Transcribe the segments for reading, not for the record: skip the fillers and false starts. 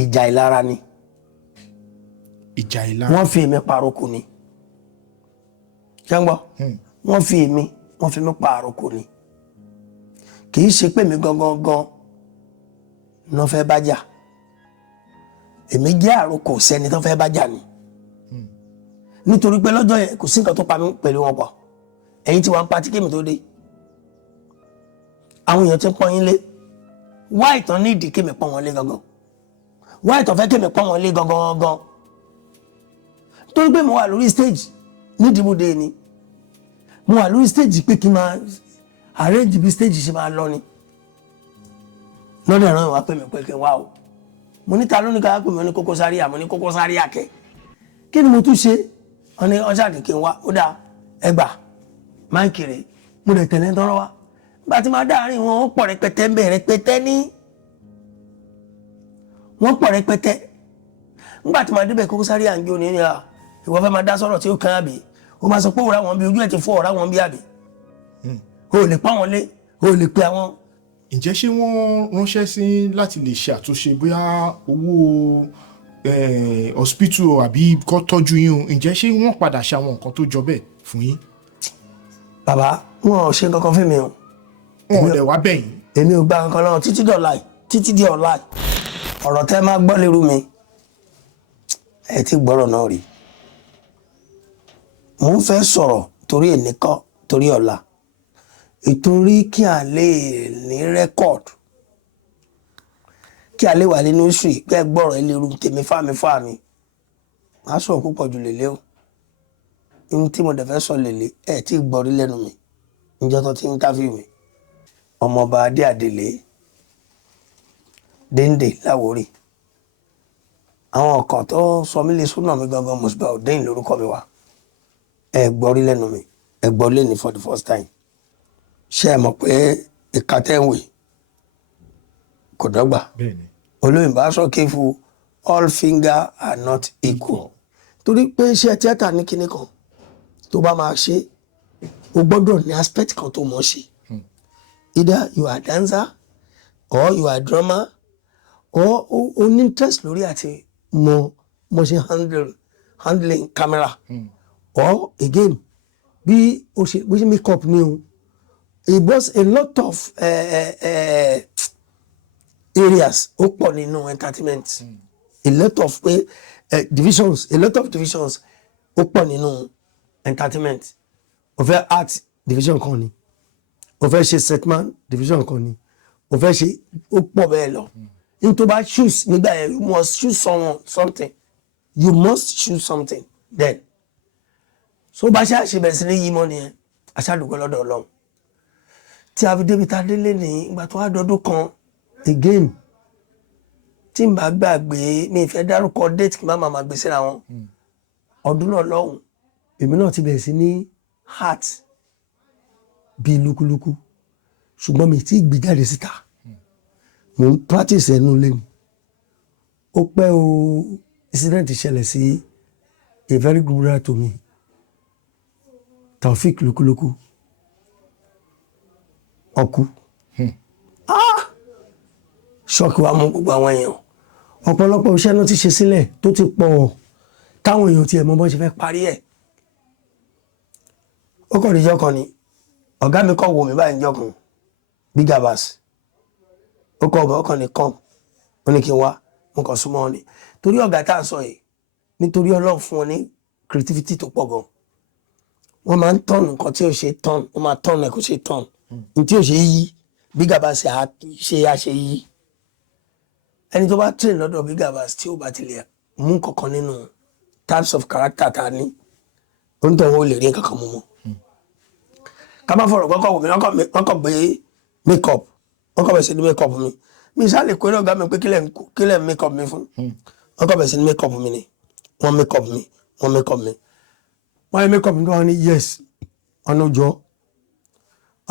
ìjà ìlara ni. ìjà ìlara. wọ́n fi èmi paroko ni. ṣé ń gbọ́? wọ́n fi èmi paroko ni. kì í ṣe pé mi gangan náà fẹ́ bá jà. èmi jẹ́ àrokò sẹ́ni tó fẹ́ bá jà ni. nítorí pé lọ́jọ́ yẹn kò sí nǹkan tó pa mí pẹ̀lú wọn pọ̀. ẹ̀yin tí wàá ń pa tí kémi tó dé. àwọn èèyàn ti ń pọ́n yín lé. wá ìtàn ní ìdí kémi pọ́n wọn lé gangan. wá ìtàn fẹ́ kémi pọ́n wọn lé gangan. torí pé mo wà lórí stage nídìbòde ni. mo wà lórí stage pé kí n máa arrange bí stage ṣe máa lọ ni. lọ́dọ̀ ẹ̀rọ ìwà pè mí pé kí n wá o. mo ní ta ló ní ká pè mí ní Koko Zaria mo ní Koko Zaria kẹ́. kí ni mo tún ṣe? wọ́n ní ọjà ní kí n wá ó dáa ẹgbà máa ń kéré mo lè tẹ̀lé tọ́rọ wa. nígbà tí máa dáàrin wọn wọ́n pọ̀ rẹpẹtẹ ń bẹ̀ rẹpẹtẹ ní. wọ́n pọ̀ rẹpẹtẹ. nígbà tí máa débẹ̀ Koko Zaria ń gbé òní ní à ìwọ fẹ́ máa dá sọ̀rọ̀ tí ó kàn àbí ó máa sọ pé òwúrọ̀ àwọn bí ojú ẹ̀ ti fọ́ ọ̀rọ̀ àwọn bí àbí. o ò lè pa wọn lé o ò lè pe àwọn. ǹjẹ́ ṣé wọ́n ránṣẹ́ sí láti lè ṣe àtúnṣe bóyá owó hospital àbí kó tọ́jú yín o ǹjẹ́ ṣé wọ́n padà ṣe àwọn nǹkan tó jọ bẹ́ẹ̀ fún yín? bàbá wọn ò ṣe kankan fún mi o. wọn ò dẹ̀ wá bẹ̀ yín. èmi ò gba kankan lọ́wọ́ títí di ọ̀la ọ̀rọ̀ tẹ́ máa gbọ́ lérú mi ẹ ti gbọ́rọ̀ náà rí. mo ń fẹ́ sọ̀rọ̀ torí ẹnìkan torí ọ̀la ìtorí kí a lè ní rẹ́kọ̀d kí a lè wà nínú history pé gbọ́rọ̀ ẹlẹ́rú tèmi fáàmì máa sọ̀rọ̀ púpọ̀ jù lélẹ́ o ohun tí mo dẹ̀ fẹ́ sọ lélẹ́ ẹ̀ tí gbọ́rí lẹ́nu mi níjọ́ tó ti ń interview mi ọmọọba adé àdèlé déndé láwórì àwọn ọkàn tó sọ mí lè súnà mi gangan Musbauldeen lórúkọ mi wá ẹ gbọ́rí lẹ́nu mi ẹ gbọ́ lẹ́ni for the first time ṣé ẹ mọ̀ pé ìka tẹ́wé kò dọ́gba olóyìnbá sọ kéfu all finger are not equal torí pé iṣẹ́ tíátà ní kinní kan tó bá máa ṣe o gbọ́dọ̀ ní aspect kan tó mọ̀ ṣe either you are dancer or you are drummer or o ní interest lórí àti mo ṣe handling camera or again bí o ṣe make up ni o it was a lot of areas ó pọ̀ nínú entertainment a lot of divisions ó pọ̀ nínú entertainment o fẹ́ art division kan ni o fẹ́ ṣe setman division kan ni o fẹ́ ṣe ó pọ̀ bẹ́ẹ̀ lọ n tó bá choose nígbà yẹn you must choose something then so bá ṣe àṣebẹ̀ sí ní yí mọ́ nìyẹn aṣáàdùkọ́ lọ́dọ̀ Ọlọ́run tí a fi débi ta délé ní ìgbà tó wá dọdún kan again tí n bá gbàgbé mi ìfẹ́ dárúkọ date kí n má máa gbé síra wọn ọdún náà lọ́hùn èmi náà ti bẹ̀rẹ̀ sí ní heart bíi lúkúlúkú ṣùgbọ́n mi ti gbé jáde síta mo ń practice ẹnu lẹ́nu ó pẹ́ o incident ṣẹlẹ̀ sí a very good brother to me Taofik lúkúlúkú ọkú ṣọ́ọ̀kì wa mú gbogbo àwọn èèyàn ọ̀pọ̀lọpọ̀ iṣẹ́ náà ti ṣe sílẹ̀ tó ti pọ̀ táwọn èèyàn ti ẹ̀mọ́ bọ́ ṣe fẹ́ parí ẹ̀ ó kọ̀ níjọ́ kan ni ọ̀gá mi kọ̀ wò mí báyìí níjọ́ kan Big Abbas ó kọ̀ ọ̀bẹ ọkàn ní kàn ó ní kí n wá mo kàn súnmọ́ ọ ni torí ọ̀gá tá à ń sọ yìí nítorí Ọlọ́run fún wọn ní creativity tó pọ̀ gan wọ́n máa ń tọ́nù nǹkan tí ò ṣe tọ́nù wọ́n máa tọ́nù ẹ̀ kó ṣe tọ́nù ní tí ò ṣe yí Big Abbas ṣe àṣe yí ẹni tó bá train lọ́dọ̀ Big Abbas tí ó bá ti lè mú kankan nínú types of character ta ní oúnjẹ wọn ò lè rí kankan mú mọ́ ká má fọ̀rọ̀ kọ́kọ́ wò mí wọ́n kàn gbé make up wọ́n kàn bẹ̀ sí ní make up mi ṣáà lè kórè ọ̀gá mi pé kílẹ̀ make up mi fún wọ́n kàn bẹ̀ sí ní make up mi ni wọ́n make up mi wọ́n yẹ make up mi kí wọ́n ní yes ọ̀nà òjò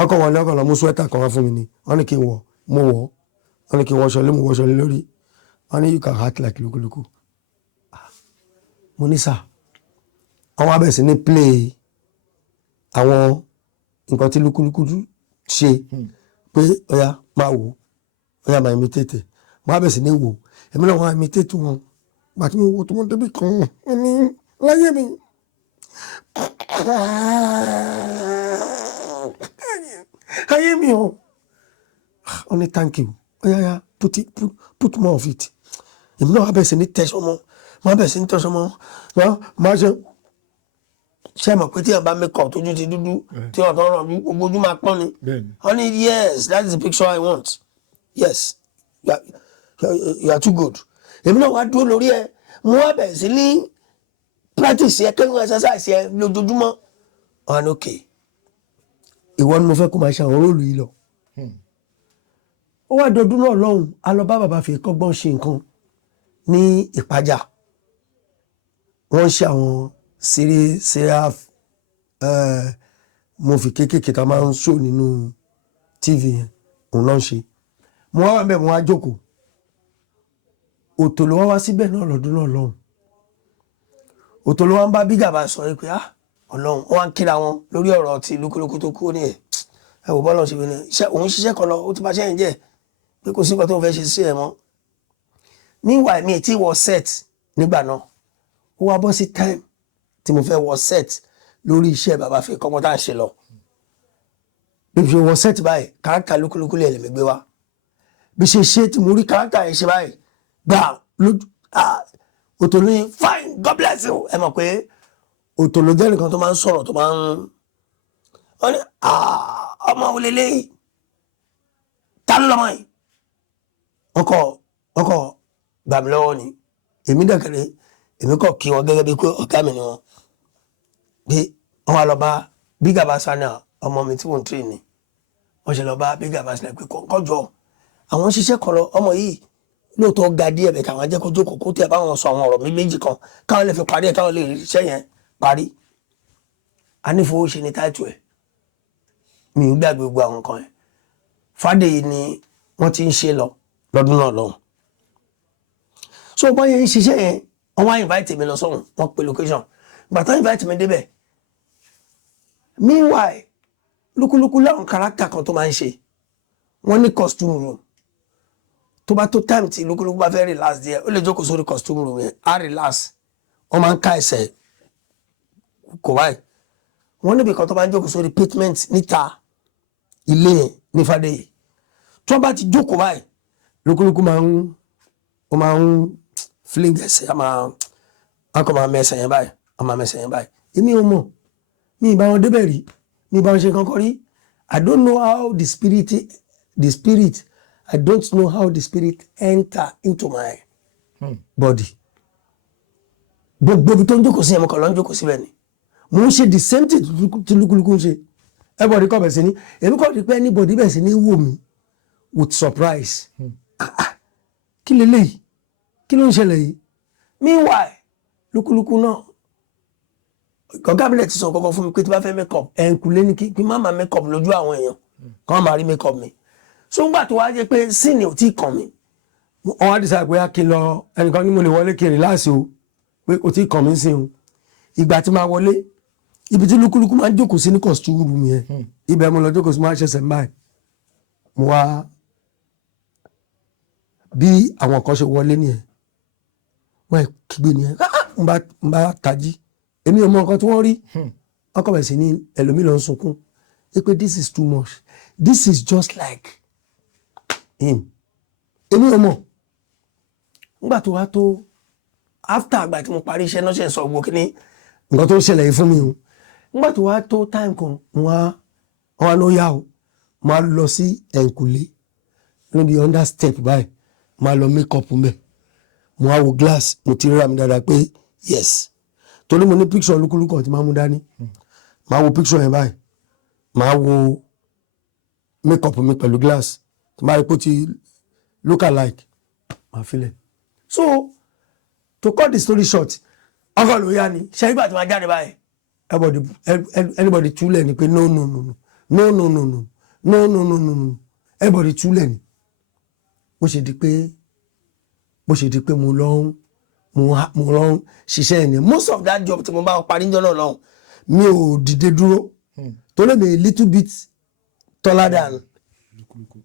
ọkọ̀ wọlé ọkọ̀ lọ mú sweater kan wá fún mi ni wọ́n ní kí n wọ̀ mo wọ̀ wọ́n ní kí n wọṣọ lé mo wọṣọ lé lórí wọ́n ní you can act like lukuluku mo ní sà àwọn abẹ́ sí ní play àwọn nǹkan tí lukuluku ṣe pé ọya máa wò ọya máa imitate mo abẹ́ sí ní wò èmi náà wọ́n imitate wọn gbà tí mo wo tó mọ́ débi kan ní láyé mi ayé mi o only thank you oya put more of it èmi náà wà bẹ̀rẹ̀ sí ní tẹ̀sán mọ́ máa bẹ̀rẹ̀ sí ní tẹ̀sán mọ́ máa ṣe mọ̀ pé tí ẹ̀ bá make up tójú ti dúdú tí ọ̀tọ̀ ọ̀rọ̀ gbogbo ojú máa pọ́n ni honey yes that is the picture I want yes you are too good èmi náà wá dúró lórí ẹ mo wá bẹ̀rẹ̀ sí ní practice ẹ kẹ́kọ̀ọ́ exercise ẹ lójoojúmọ́ ọ̀hán okay ìwọ ni mo fẹ́ kó máa ṣe àwọn róòlù yìí lọ ó wá dọdún náà lọ́hùn a lọ bá bàbá fi kọ́gbọ́n ṣe nǹkan ní Ìpájà wọ́n ṣe àwọn serial movie kéékèèké tá a máa ń show nínú TV yẹn òun náà ń ṣe mo wá wà bẹ́ẹ̀ mo wá jókòó Òtò ló wá síbẹ̀ náà lọ́dún náà lọ́hùn Òtò ló wá ń bá Big Abba sọ pé Ọlọ́run wọ́n ń kíra wọn lórí ọ̀rọ̀ ti Lúkúlúkú tó kú ní ẹ wò bọ́lọ̀ ṣe fi ní òun ṣiṣẹ́ kan lọ ó ti bá ṣẹ́yìn jẹ́ pé kò sí nǹkan tó ń fẹ́ ṣe sí ẹ̀ mọ́ meanwhile mi tí wọ set nígbà náà ó wá bọ́ sí time tí mo fẹ́ wọ set lórí iṣẹ́ bàbá fi kọ́mọ́ tá à ń ṣe lọ bí mo ṣe wọ set báyìí káràkítà Lúkúlúkú lè lè mi gbé wá bí ṣe ṣe tí mo rí káràkítà yẹn ṣe báyìí gbà lójú Òtò ní fine God bless you ẹ mọ̀ pé Òtò ló jẹ́ nìkan tó máa ń sọ̀rọ̀ tó máa ń wọ́n ní ọmọ òlélẹ́ yìí ta ló lọ́mọ yìí ọkọ̀ gbà mí lọ́wọ́ ni èmi dẹ̀kẹ̀rẹ̀ èmi kọ̀ kí wọn gẹ́gẹ́ bí pé ọ̀gá mi ni wọn pé wọ́n wá lọ bá Big Abba Sani ọmọ mi tí wọ́n ń tì ní wọ́n ṣe lọ bá Big Abba Sani pé kọjọ àwọn ṣiṣẹ́ kan lọ ọmọ yìí lóòótọ́ ga díẹ̀ bẹ̀ káwọn jẹ́ kó jókòó kó tẹ̀ báwọn sọ àwọn ọ̀rọ̀ méjì kan káwọn lè fi parí ẹ̀ káwọn lè rí iṣẹ́ yẹn parí anífowó ṣe ní táìtù ẹ̀ mi ò gbàgbé gbogbo àwọn kan ẹ̀ Fádèyí ni wọ́n ti ń ṣe lọ lọ́dún náà lọ́hùn so bọ́ yẹn ń ṣiṣẹ́ yẹn wọ́n wá invite mi lọ sọ́hùn wọ́n pe location gbàtà invite mi débẹ̀ meanwhile Lúkúlúkú láwọn character kan tó máa ń ṣe wọ́n ní costume room tó bá tó time tí Lúkúlúkú bá fẹ́ relax díẹ̀ ó lè jókòó sórí costume room yẹn á relax wọ́n máa ń ká ẹsẹ̀ kò báyìí wọ́n níbi kan tó bá ń jókòó sórí pavement níta ilé yẹn ní Fádèyí tó bá ti jókòó báyìí Lúkúlúkú máa ń fling ẹsẹ̀ a kò máa mẹsẹ̀ yẹn báyìí a máa mẹsẹ̀ yẹn báyìí èmi ò mọ̀ mi ìbá wọn débẹ̀ rí mi ìbá wọn ṣe kankan rí I don't know how the spirit I don't know how the spirit enter into my body gbogbo ibi tó ń jókòó sí ẹ̀mọ́ kan ló ń jókòó síbẹ̀ ni mo ń ṣe the same thing tí Lúkúlúkú ń ṣe everybody kọ́ bẹ̀ sí ní èmi kọ́ di pé anybody bẹ̀ sí ní wò mí with surprise kí leléyìí kí ló ń ṣẹlẹ̀ yìí meanwhile Lúkúlúkú náà ọ̀gá mi lè ti sọ kọ́kọ́ fún mi pé tí bá fẹ́ make up ẹ̀ǹkùlé ní kí má máa make up lójú àwọn èèyàn kí wọ́n máa rí make up mi so ń gbà tó wá jẹ́ pé síìnì ò tí ì kàn mí wọ́n á decide pé kí n lọ ẹnìkan ní mo lè wọlé kiri láàṣì o pé kò tí ì kàn mí sí o ìgbà tí máa wọlé ibi tí Lúkúlúkú máa ń jókòó sí ní costume room yẹn ibẹ̀ mo lọ jókòó sí máa ṣẹ̀ṣẹ̀ báyìí mo wá bí àwọn kan ṣe wọlé nìyẹn wọ́n kígbe nìyẹn n bá tají èmi ò mọ nǹkan tí wọ́n rí ọkọ̀ bẹ̀ sí ní ẹlòmíì ló ń sunkún pé this is too much this is just like him èmi ò mọ̀ nígbà tó wá tó after àgbà tí mo parí iṣẹ́ náà ṣe sọ gbogbo kíní nǹkan tó ń ṣẹlẹ̀ yìí fún mi o nígbà tó wá tó time kan wọ́n ló yá o máa lọ sí ẹ̀ǹkùlé níbi under step báyìí máa lọ make up mbẹ mo á wo glass mo ti ríra mi dáadáa pé yes torí mo ní picture Lúkúlúkú tí máa mú dání máa wo picture yẹn báyìí máa wo make up mi pẹ̀lú glass tí máa rí pé ó ti look alike máa filẹ̀ so to cut the story short ọkọ ló yá ni ṣe nígbà tí máa jáde báyìí anybody túlẹ̀ ni pé no everybody túlẹ̀ ni bó ṣe di pé mo lọ ń ṣiṣẹ́ ẹni most of that job tí mo bá parí níjọ́ náà lọ́hùn mi ò dìde dúró tó lè mi a little bit taller than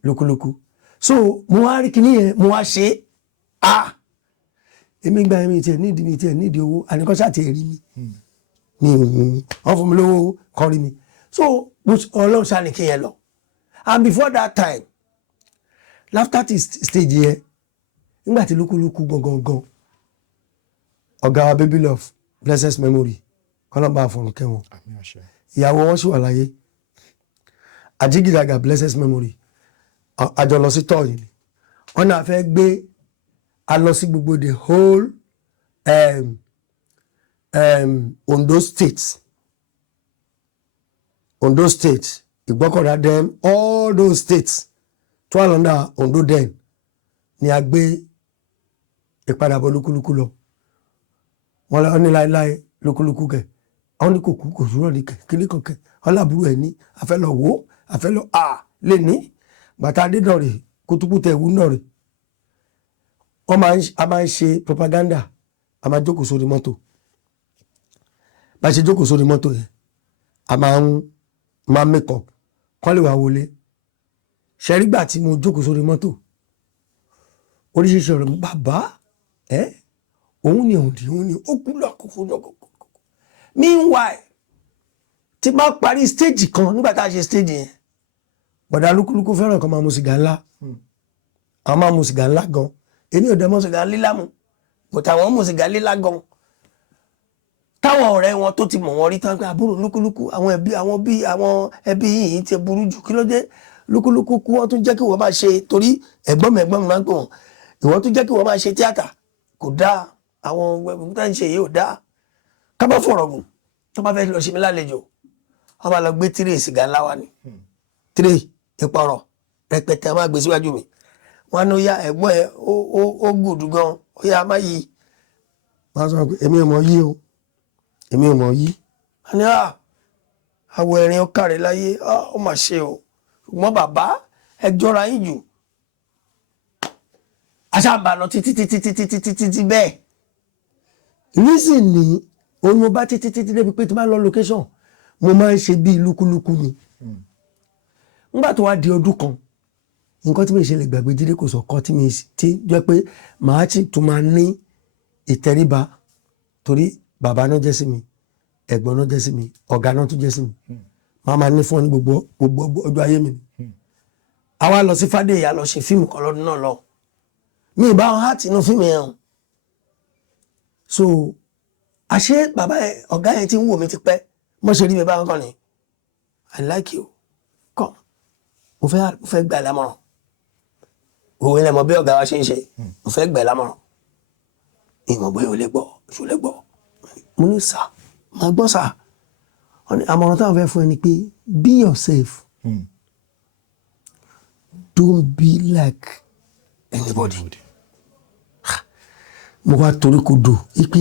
Lúkúlúkú so mo wá rí kíní yẹn mo wá ṣe èmi gba èmi tiẹ̀ nídìí owó àníkọ́ṣà tiẹ̀ rí mi wọ́n fún mi lówó kan rí mi so ọlọ́run ṣáà ní kí yẹn lọ and before that time láfter stage yẹn nígbà tí lúkúlúkú gangan ọ̀gá wa baby love blessed memory kọ́lọ́mbà àfọ̀rùnkẹ́ wọn ìyàwó wọn sì wà láyé àjígìdàgà blessed memory àjọ lọ sí tọ́ọ̀yìn ni wọ́n náà fẹ́ gbé a lọ sí gbogbo the whole Ondo state Ìgbọ́kọ̀dá dem all those states tó wà lọ́nà Ondo dem ni a gbé ìpadàbọ̀ lúkúlúkú lọ wọ́n lọ ní láéláé lúkúlúkú kẹ̀ àwọn ní kò kú kò súnrọ̀ ní kíní kan kẹ̀ ọlábùrú ẹ̀ ní afẹ́lọ̀ wò afẹ́lọ̀ lè ní bàtà adédọ̀rẹ̀ kútúkútẹ̀ ìwú náà rẹ̀ a máa ń ṣe propaganda a máa jókòó sórí mọ́tò bá ṣe jókòó sórí mọ́tò yẹn a máa make up kọ́ lè wá wọlé ṣẹ́rígbà tí mo jókòó sórí mọ́tò oríṣiríṣi ọ̀rọ̀ mi bàbá òun ni ó kú lọ́kùnkù meanwhile tí bá parí stage kan nígbà tá a ṣe stage yẹn bọ̀dá lúkúlúkú fẹ́ràn kan máa mu sìgá ńlá àwọn máa mu sìgá ńlá gan èmi ò dẹ̀ mọ́ sìgá lílá mu bọ̀tà àwọn mu sìgá lílá gan táwọn ọ̀rẹ́ wọn tó ti mọ̀ wọ́n rí tán pé àbúrò lúkúlúkú àwọn ẹbí yìí ti burú jù kí ló dé lúkúlúkú kú wọ́n tún jẹ́ kí wọ́n máa ṣe torí ẹ̀gbọ́n mi máa ń pè wọ́n ìwọ́n tún jẹ́ kí wọ́n máa ṣe tíátà kò dáa àwọn ẹgbẹ́ tá ń ṣe yìí ò dáa ká bá fọ̀rọ̀ gùn tó bá fẹ́ lọ ṣe mí lálejò wọ́n máa lọ gbé tírè sìgá ńlá wa ni tírè ìpọ̀rọ̀ rẹpẹtẹ máa gbé síwájú mi wọn ní ó yá ẹ̀gbọ́n ẹ̀ ó gùdù gan ó yá má yí máa sọ pé èmi ò mọ̀ yí o èmi ò mọ̀ yí wọ́n ní àwọ̀ ẹ̀rín ó kàrẹ̀ láyé ó mà ṣe o ṣùgbọ́n bàbá ẹ jọra yín jù aṣáàbà lọ títí bẹ́ẹ̀ nísìnyí òun mo bá títí débi pé tí máa lọ location mo máa ń ṣe bíi lúkúlúkú ni nígbà tó wá di ọdún kan nǹkan tí mi ṣe lè gbàgbé Jídé Kòsọ́kọ́ tí mi ti jẹ́ pé màá ti tún máa ní ìtẹríba torí bàbá náà jẹ́ sí mi ẹ̀gbọ́n náà jẹ́ sí mi ọ̀gá náà tún jẹ́ sí mi màá máa ní fún ọ ní gbogbo ọjọ́ ayé mi àwa lọ sí Fádèyí lọ ṣe fíìmù kan lọ́dún náà lọ mi ì bá wọn hàtì inú fíìmù yẹn so àṣé bàbá ọ̀gá yẹn ti ń wò mí ti pẹ́ mo ṣe rí mi báwọn kan ní I like you come mo fẹ́ gbà lámọ̀ràn òwe lẹ́mọ bí ọ̀gá wa ṣe ń ṣe mo fẹ́ gbà lámọ̀ràn ìmọ̀ bóyá o lè gbọ́ ṣo lè gbọ́ mo ní sà máa gbọ́ sà àmọ̀ràn táwọn fẹ́ fún ẹ ni pé be yourself don't be like anybody mo wá torí kò dò ìpè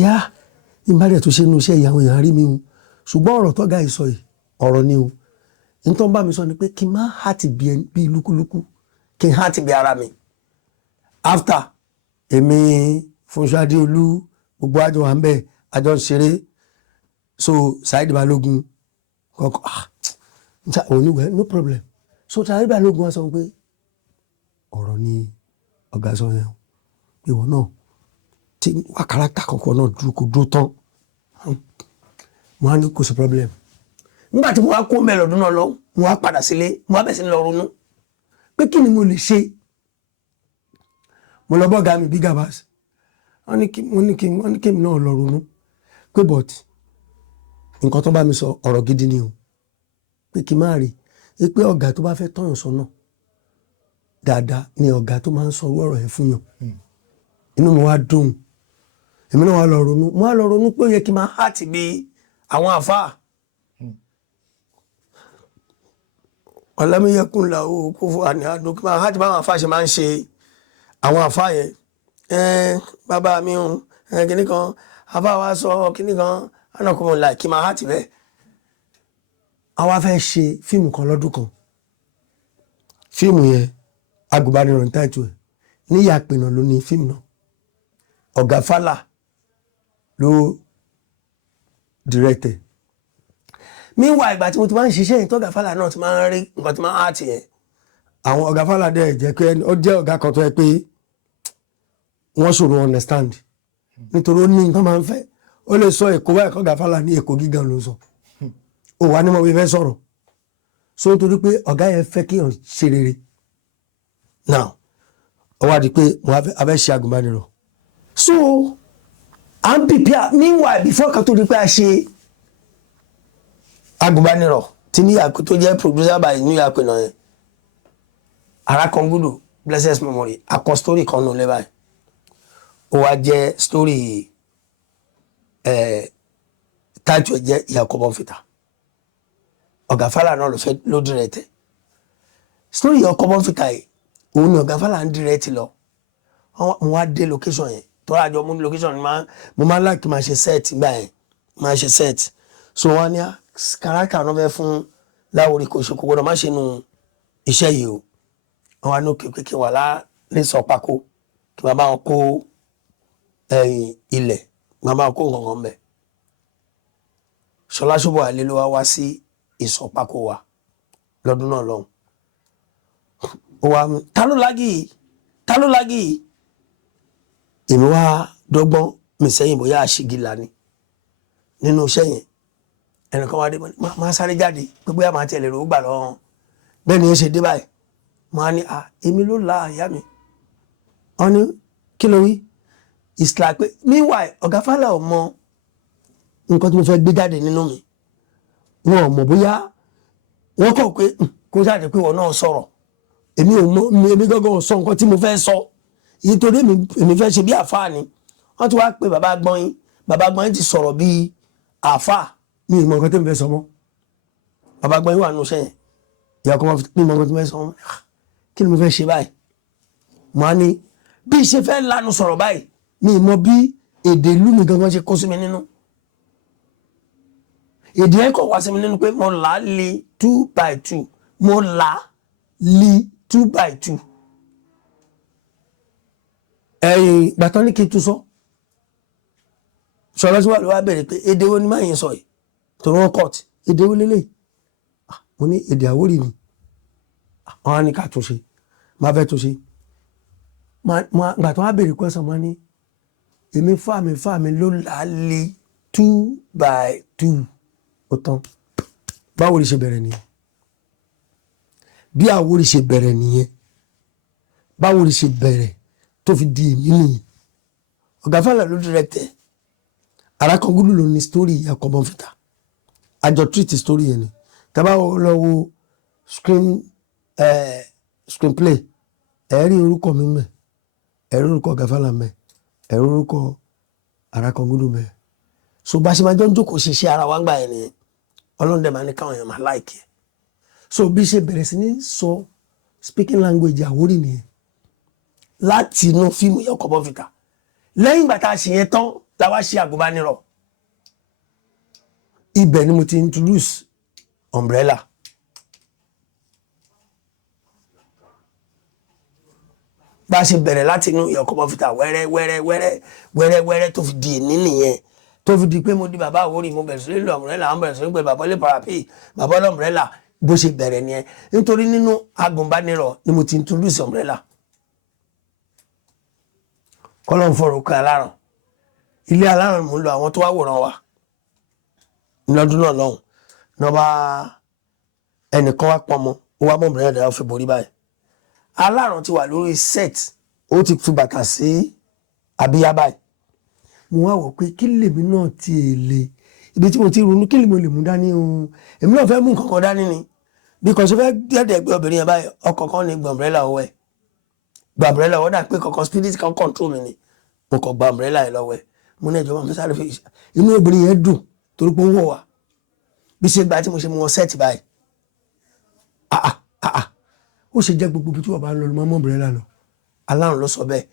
ìbádẹ́ tó ṣe inú iṣẹ́ ìyàwó èèyàn rí mi o ṣùgbọ́n ọ̀rọ̀ tọ́gá yìí sọ yìí ọ̀rọ̀ ni o nítorí bá mi sọ ni pé kí n má hàtì bí lúkúlúkú kí n hàtì bí ara mi after èmi Fúnṣọ́ Adéolú gbogbo àjọ wà ń bẹ̀ àjọ ń ṣeré so Saheed Balógun kọ́kọ́ oníwẹ̀ no problem so Saheed Balógun wá sọ pé ọ̀rọ̀ ni ọ̀gá sọ yẹn pé wọ́n náà tí wá kárátà kọ̀ọ̀kan náà dúró kó dúró tán mo á ní kò sí problem nígbà tí mo wá kó mẹ́rin ọdún náà lọ mo wá padà sílé mo wá bẹ̀ sí ní lọ ronú pé kí ni mo lè ṣe mo lọ bọ́ ọ̀gá mi Big Abbas wọ́n ní kí mi náà lọ ronú pé but nǹkan tó bá mi sọ ọ̀rọ̀ gidi ni o pé kí n má rí i pé ọ̀gá tó bá fẹ́ tọ́yàn sọ́nà dáadáa ni ọ̀gá tó máa ń sọ ọ̀rọ̀ ẹ̀ fún yàn inú mi wá dùn èmi náà wá lọ ronú pé ó yẹ kí n máa hàtì bí àwọn àfáà ọ̀làmíyẹkùn làwọ̀ kó fún àní àdùn kí n máa hàtì báwọn àfáà ṣe máa ń ṣe àwọn àfáà yẹn bàbá mi ò kíní kan àfáà wa sọ kíní kan ànàkùnrin láì kí n máa hàtì bẹ́ẹ̀ àwa fẹ́ ṣe fíìmù kan lọ́dún kan fíìmù yẹn Agùnbánirọ̀ ní táìtù ẹ̀ Níyà Pènà ló ní fíìmù náà Ọ̀gá Fálà ló dìrẹ́tẹ̀ meanwhile ìgbà tí mo ti máa ń ṣiṣẹ́ yìí tọ́gà Fálà náà ti máa ń rí nǹkan tí máa ń hàtì yẹn àwọn Ọ̀gá Fálà dẹ̀ jẹ́ pé ó jẹ́ ọ̀gá kan tó yẹ pé wọ́n ṣòro understand nítorí ó ní nǹkan máa ń fẹ́ ó lè sọ èkó báyìí kọ́gà Fálà ní èkó gígan ló sọ ó wà ní mo fẹ́ sọ̀rọ̀ so nítorí pé ọ̀gá yẹn fẹ́ kí èèyàn ṣe rere now ó wá di pé mo abẹ́ ṣe agùnbánirọ̀ so à ń prepare meanwhile before kan tó di pé a ṣe agùnbánirọ̀ tí níyàkó tó jẹ́ producer by níyàkó náà yẹn Arakangudu blessed memory akọ story kan nù lẹ́bàá ó wá jẹ́ story táìtù ẹ̀ jẹ́ Ìyàkó Bọ́nfìtà ọ̀gá Fálà náà ló direct story Ìyàkó Bọ́nfìtà yìí òun ni ọ̀gá Fálà ń direct lọ mo wá dé location yẹn tó rájọ mú location mo máa like máa ṣe set gbà yẹn máa ṣe set so wọ́n ní character náà fẹ́ fún Láwòrì kò ṣe kókó náà má ṣe nu iṣẹ́ yìí o wọ́n wá ní òkè kékeré wà ní sọpákó kí wọ́n bá wọn kó ilẹ̀ wọ́n bá wọn kó nǹkan bẹ̀ Ṣọlá Ṣóbọ̀wálé ló wá sí ìsọpákó wa lọ́dún náà lọ́hùn ó wá ta ló lágì yìí èmi wá dọ́gbọ́n mi sẹ́yìn bóyá àṣìgìlà ni nínú iṣẹ́ yẹn ẹnìkan wá dé máa sáré jáde pé bóyá máa tẹ̀lé rò ó gbà lọ́wọ́ bẹ́ẹ̀ ni ó ṣe dé báyìí máa ní èmi ló la àyà mi wọ́n ní kí ló wí it's like pé meanwhile ọ̀gá Fálà ò mọ nǹkan tí mo fẹ́ gbé jáde nínú mi wọn ò mọ̀ bóyá wọ́n kọ̀ pé kó jáde pé wọn náà sọ̀rọ̀ èmi ò mọ̀ èmi gángan sọ nǹkan tí mo fẹ́ sọ yìí torí èmi fẹ́ ṣe bí àfáà ni wọ́n ti wá pé bàbá Gbọ́nyìn ti sọ̀rọ̀ bí àfáà mi ì mọ̀ nǹkan tí mo fẹ́ sọ mọ́ bàbá Gbọ́nyìn wà nù sẹ́yìn Ìyàkó Bọ́nfìtà mi ì mọ̀ nǹkan tí mo fẹ́ sọ mọ́ kí ni mo fẹ́ ṣe báyìí mo á ní bí ṣe fẹ́ lanu sọ̀rọ̀ báyìí mi ì mọ̀ bí èdè ìlú mi gangan ṣe kó sí mi nínú èdè ẹ̀ kọ̀ wá sí mi nínú pé mo là á li 2x2 mo là á li 2x2 gbàtọ́ ní kí n tún sọ Ṣọlá Ṣóbọ̀wálé wá bẹ̀rẹ̀ pé èdè wo ni máa yẹn sọ yìí torí wọn court èdè wo lélẹ̀ mo ní èdè Àwórì ni wọn á ní ká tún ṣe máa fẹ́ tún ṣe gbàtọ́ wá bẹ̀rẹ̀ question máa ní èmi fà mí ló là á li 2x2 ó tán báwo ni ṣe bẹ̀rẹ̀ nìyẹn bí Àwórì ṣe bẹ̀rẹ̀ nìyẹn báwo ni ṣe bẹ̀rẹ̀ tó fi di èmi nìyẹn ọ̀gá Fálà ló direct Arakangudu ló ní story Ìyàkó Bọ́nfìtà àjọ treat story yẹn ni tàbá lọ wo screenplay ẹ̀rí orúkọ mi mẹ́ ẹ̀rí orúkọ ọ̀gá Fálà mẹ́ ẹ̀rí orúkọ Arakangudu mẹ́ so bá ṣe máa jọ ń jókòó ṣiṣẹ́ ara wa ń gbà yẹn nìyẹn Ọlọ́run dẹ̀ máa ní káwọn èèyàn máa like ẹ̀ so bí ṣe bẹ̀rẹ̀ sí ní sọ speaking language Àwórì nìyẹn láti inú fíìmù Ìyàkó Bọ́nfìtà lẹ́yìn ìgbà tá a ṣe yẹn tán la wá ṣe àgùnbánirọ̀ ibẹ̀ ni mo ti introduce umbrella bá a ṣe bẹ̀rẹ̀ láti inú Ìyàkó Bọ́nfìtà wẹ́rẹ́ tó fi di èní nìyẹn tó fi di pé mo di bàbá Àwórì mo bẹ̀rẹ̀ sí ní lo umbrella àwọn bẹ̀rẹ̀ sí ní pé bàbá lè parapé bàbá lọ umbrella bó ṣe bẹ̀rẹ̀ nìyẹn nítorí nínú àgùnbánirọ̀ ni mo ti introduce umbrella kọ́lọ́n fọ̀rọ̀ kan aláràn ilé aláràn mò ń lo àwọn tó wá wòran wa lọ́dún náà lọ́hùn ní ọba ẹnìkan wá pọnmọ ó wá mọ̀ bẹ̀rẹ̀ dára fi borí báyìí aláràn ti wà lórí set ó ti fi bàtà sí abíyá báyìí mo wá wò pé kí lèmi náà ti èlé ibi tí mo ti ronú kí lèmi ò lè mú dání o èmi náà fẹ́ mú nǹkan kan dání ni bí kò ṣe fẹ́ dẹ́dẹ̀ gbé obìnrin yẹn báyìí ọkọ̀ kan ní gbọ̀nbrẹ́là ọwọ́ ẹ̀ gbàmbrẹ́là ọwọ́ dà pé kankan spirit kan control mi ni mo kàn gbàmbrẹ́là yẹn lọ́wọ́ ẹ̀ mo ní ẹ̀jọ̀ mi sáré fi inú obìnrin yẹn dùn torí pé ó wọ̀ wá bí ṣe gba tí mo ṣe mú wọn set báyìí ó ṣe jẹ́ gbogbo ibi tí wọ́n bá ń lọ ló máa mọ̀ umbrella lọ alárùn ló sọ bẹ́ẹ̀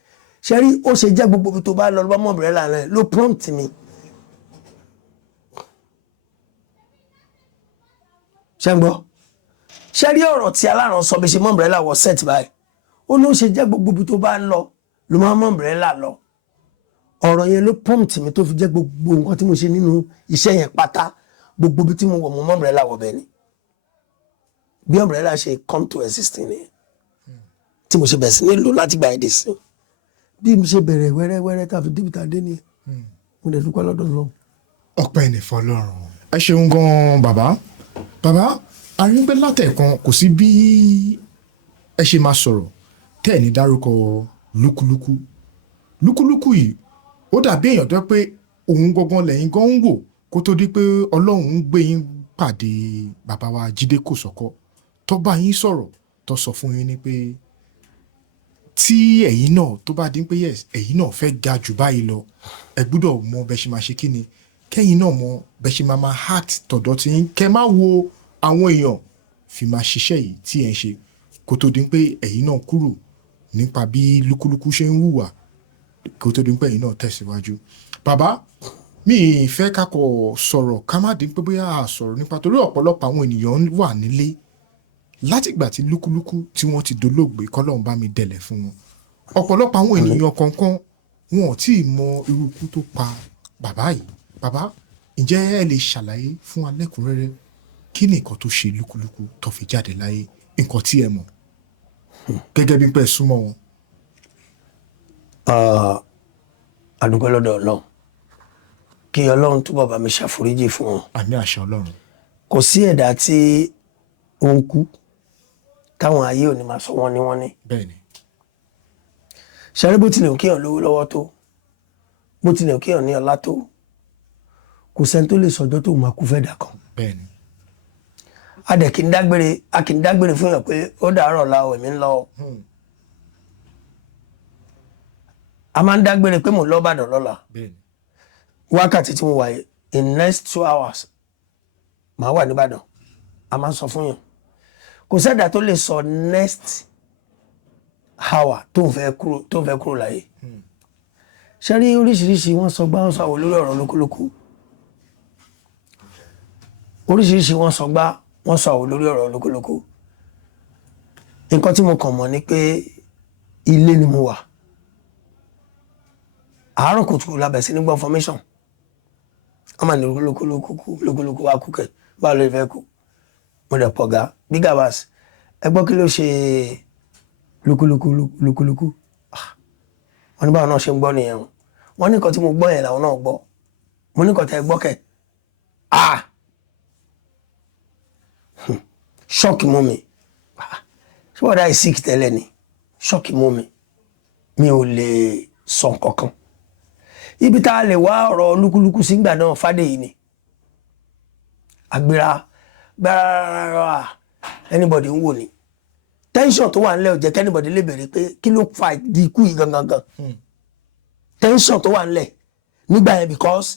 ṣe rí ó ṣe jẹ́ gbogbo ibi tó bá lọ ló máa mọ̀ umbrella lọ ló prompt mi ṣe ń gbọ́ ṣe rí ọ̀rọ̀ tí alárùn sọ bí ṣe mọ̀ umbrella wọ set báyìí ó ló ṣe jẹ́ gbogbo ibi tó bá ń lọ ló máa mọ̀ umbrella lọ ọ̀rọ̀ yẹn ló prompt mi tó fi jẹ́ gbogbo nǹkan tí mo ṣe nínú iṣẹ́ yẹn pátá gbogbo ibi tí mo wọ̀ mo mọ̀ umbrella wọ̀ bẹ́ẹ̀ ni bí umbrella ṣe come to existing ni tí mo ṣe bẹ̀rẹ̀ sí ní lò láti gba èdè sí bí mo ṣe bẹ̀rẹ̀ wẹ́rẹ́wẹ́rẹ́ tá a fi débi tá a dé nìyẹn mo dẹ̀ dúpẹ́ lọ́dọ̀ Ọlọ́run. ọpẹ́ ní fọ́lọ́run. ẹ ṣeun gan bàbá arígbé látẹ̀kan kò sí bí ẹ ṣe máa sọ̀rọ̀ tẹ́ ẹ̀ ní dárúkọ lúkúlúkú yìí ó dàbí èèyàn tó pé òun gangan lẹ́yìn gan ń wò kó tó di pé Ọlọ́run ń gbé yín pàdé bàbá wa Jídé Kòsọ́kọ́ tó bá yín sọ̀rọ̀ tó sọ fún yín ni pé tí ẹ̀yin náà tó bá dín pé yes ẹ̀yin náà fẹ́ ga jù báyìí lọ ẹ gbọ́dọ̀ mọ bẹ́ ṣe máa ṣe kí ni kẹ́yìn náà mọ bẹ́ ṣe máa act tọ̀dọ̀ tí yín kẹ́ máa wo àwọn èèyàn fi máa ṣiṣẹ́ yìí tí ẹ̀ ń ṣe kó tó dín pé ẹ̀yin náà kúrò nípa bí lúkúlúkú ṣe ń hùwà kó tó dín pé ẹ̀yin náà tẹ̀síwájú. bàbá mi ì fẹ́ kákọ̀ sọ̀rọ̀ ká má dín pé bóyá a sọ̀rọ̀ nípa torí ọ̀pọ̀lọpọ̀ àwọn ènìyàn wà nílé látìgbà tí lúkúlúkú tí wọ́n ti dolóògbé kọ́lọ́run bá mi dẹ̀lẹ̀ fún wọn ọ̀pọ̀lọpọ̀ àwọn ènìyàn kọ̀ọ̀kan wọn ò tí ì mọ irú ikú tó pa bàbá yìí. bàbá ǹjẹ́ ẹ lè ṣàlàyé fún wa lẹ́kùnrẹ́rẹ́ kí ni nǹkan tó ṣe lúkúlúkú tó fi jáde láyé nǹkan tí ẹ mọ̀ gẹ́gẹ́ bí pẹ́ súnmọ́ wọn. àdúgbò lọ́dọ̀ Ọlọ́run kí Ọlọ́run túbọ̀ bá mi ṣàforíjì fún wọn. àmì àṣẹ Ọlọ́run. kò sí ẹ̀dá tí ó ń kú táwọn ayé ò ní máa sọ wọ́n ní wọ́n ní. bẹ́ẹ̀ni. ṣẹ́rí bó tilẹ̀ kéèyàn lówó lọ́wọ́ tó bó tilẹ̀ kéèyàn ní ọlá tó kò sẹ́ni tó lè sọjọ́ tó máa kú fẹ́ dà kan. bẹ́ẹ̀ni. a kì í dágbére fún yàn pé ó dàárọ̀ la ọ̀ èmi ń lọ. a máa ń dágbére pé mò ń lọ Ìbàdàn lọ́la. bẹ́ẹ̀ni. wákàtí tí mo wà yìí in next 2 hours màá wà nìbàdàn a máa ń sọ fún yàn kò sẹ́dà tó lè sọ next hour tó ń fẹ́ kúrò láyé. ṣe rí oríṣiríṣi wọ́n sọ gbá wọ́n sọ àwọn lórí ọ̀rọ̀ lókúlókú oríṣiríṣi wọ́n sọ gbá wọ́n sọ àwọn lórí ọ̀rọ̀ lókúlókú nǹkan tí mo kàn mọ̀ ni pé ilé ni mo wà àárọ̀ kùtùkù lábẹ̀ sí ní gbọ́ information wọ́n máa ní lókúlókú wá kú kẹ̀ báwo ló fẹ́ kú mo dẹ̀ pọ̀ ga Big Abbas ẹ gbọ́ kí ló ṣe lúkúlúkú wọ́n ní báwọn náà ṣe ń gbọ́ nìyẹn wọ́n ní nǹkan tí mo gbọ́ yẹn làwọn náà gbọ́ mo ní nǹkan tẹ́ ẹ gbọ́ kẹ̀ ṣọ́ọ̀kì mú mi ṣé wọ́n dá sick tẹ́lẹ̀ ni ṣọ́ọ̀kì mú mi ò lè sọ nǹkan kan ibi tá a lè wá ọ̀rọ̀ lúkúlúkú sígbà náà Fádèyí ni àgbéra gbára anybody ń wò ni tension tó wà nílẹ̀ ò jẹ́ kẹ́nìbọ̀dì lè bẹ̀rẹ̀ pé kí ló fa ìdí ikú yìí gangan tension tó wà nílẹ̀ nígbà yẹn because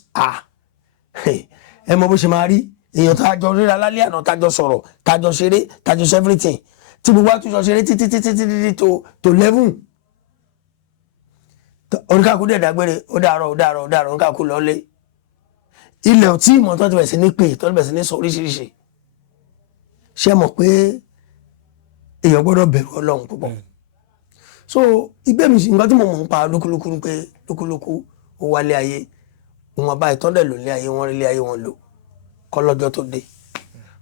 ẹ mọ bó ṣe máa rí èèyàn tá a jọ ríra lálẹ́ àná tá a jọ sọ̀rọ̀ tá a jọ ṣeré tá a jọ ṣe everything tí gbogbo wa tún jọ ṣeré títí tó 11 oníkàkú dẹ̀ dágbére ó dàárọ̀ oníkàkú lọ́lé ilẹ̀ ò tí ìmọ̀ tó ti bẹ̀rẹ̀ sí ní pè tó ti bẹ̀rẹ̀ sí ní sọ oríṣiríṣi ṣe mọ̀ pé èèyàn gbọ́dọ̀ bẹ̀rù Ọlọ́run púpọ̀ so ibẹ̀ mi nǹkan tí mo mọ̀ ń pa lúkúlúkú ni pé lúkúlúkú ó wálé ayé wọn bá ìtọ́ndẹ̀ lò ní ayé wọn rí ilé ayé wọn lò kọ́lọ́jọ́ tó dé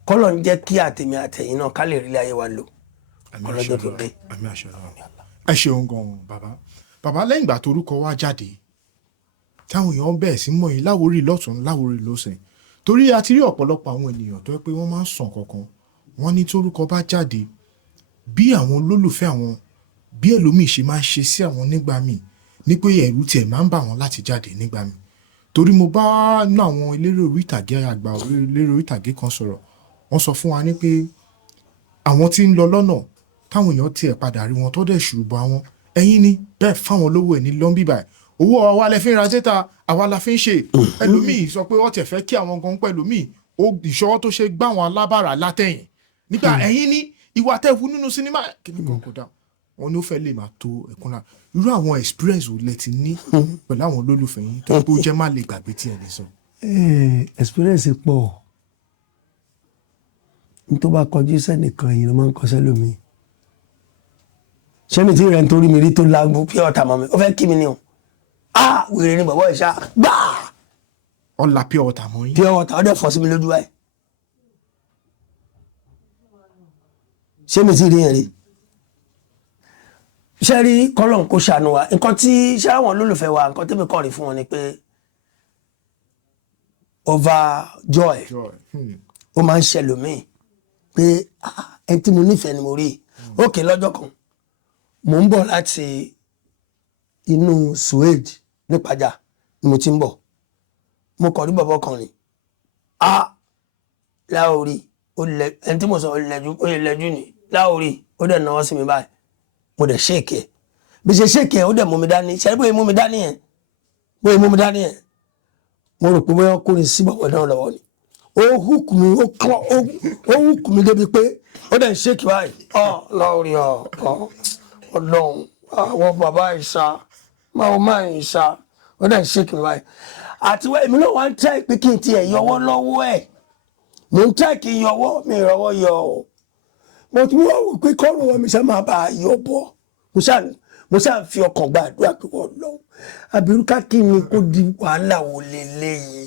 kọ́lọ́ ń jẹ́ kí àtẹ̀mí àtẹ̀yìn náà ká lè rí ilé ayé wa lò kọ́lọ́jọ́ tó dé. ẹ ṣeun gan bàbá lẹ́yìn ìgbà torúkọ wá jáde táwọn èèyàn bẹ̀ẹ̀ sí mọ̀ yín láwórí lọ́tún láwórí lọ́sẹ̀ torí a ti rí ọ̀pọ̀lọpọ̀ àwọn ènìyàn tó yẹ pé wọ́n máa ń sàn kankan wọ́n ní torúkọ bá jáde bí àwọn olólùfẹ́ àwọn bí ẹlòmíì ṣe máa ń ṣe sí àwọn nígbà míì ní pé ẹ̀rù tiẹ̀ máa ń bà wọ́n láti jáde nígbà míì torí mo bá ná àwọn eléré orí ìtàgé àgbà eléré orí ìtàgé kan sọ̀rọ̀ wọ́n sọ fún wa ní pé àwọn tí ń lọ lọ́nà táwọn èèyàn tiẹ̀ padà rí wọn tó dẹ̀ ṣùrùbọ̀ àwọn ẹ̀yin ni bẹ́ẹ̀ fáwọn olówó ẹ̀ ní lọ́nbí báyìí owó àwa lẹ fi ń ra data àwa la fi ń ṣe ẹlòmíì sọ pé wọ́n tiẹ̀ fẹ́ kí àwọn gan pẹ̀lú míì ìṣọwọ́ tó ṣe gbá àwọn alábàárà látẹ̀yìn nígbà ẹ̀yin ní ìwà tẹ́wù nínú sinimá kí ni kò dá wọn ní ó fẹ́ lè máa tó ẹ̀kúnra irú àwọn experience wo lẹ ti ní pẹ̀lú àwọn olólùfẹ́ yín tó tó jẹ́ má lè gbàgbé tí ẹ lè sọ. experience pọ̀ n tó bá kọjú sẹ́nìkan èyí ló máa ń kọsẹ́ lómi ṣé mi ti rẹ̀ nítorí mi rí tó lágbó pure water mọ́ mi ó fẹ́ kí mi ni o wèrè ni bàbá ìṣá gbà. ọ̀la pure water mọ́ yín. pure water ọ̀dẹ̀ fọ́ sí mi lójú báyìí ṣé mi ti rí yẹn rí ṣe rí kọ́lọ́n kó ṣàánú wa nǹkan tí ṣe àwọn olólùfẹ́ wa nǹkan tẹ́mi kọ́ rí fún wọn ni pé overjoy ó máa ń ṣẹlòmíì pé ẹni tí mo nífẹ̀ẹ́ ni mo rí òkè lọ́jọ́ kan mò ń bọ̀ láti inú Suede nípàjà ni mo ti ń bọ̀ mo kàn rí bàbá kan ni láorí ẹni tí mo sọ ó lẹ́jú ni láorí ó dẹ̀ náwó sí mi báyìí mo dẹ̀ ṣéèkì ẹ̀ bí ṣe ṣéèkì ẹ̀ ó dẹ̀ mú mi dání ṣe bóyá mú mi dání yẹn mo rò pé bóyá kó ní sí bàbá náà lọ́wọ́ ni ó hùk mi débi pé ó dẹ̀ ṣéèkì báyìí láorí ọlọ́run àwọn bàbá ìṣá máa ń ṣá ó dẹ̀ ṣéèkì mi báyìí àti wẹ́ èmi náà wá ń tẹ́ pé kí n tiẹ̀ yọwọ́ lọ́wọ́ ẹ̀ mo ń tẹ́ kí n yọwọ́ mi ìrọwọ́ yọ ọ́ mo ti wọ́n wò pé kọ́rùn wọn mi ṣe máa bá a yọ bọ́ mo ṣáà fi ọkàn gba àdúrà pé wọ́n lọ àbírúká kí mi kó di wàhálà wò lélẹ́yìí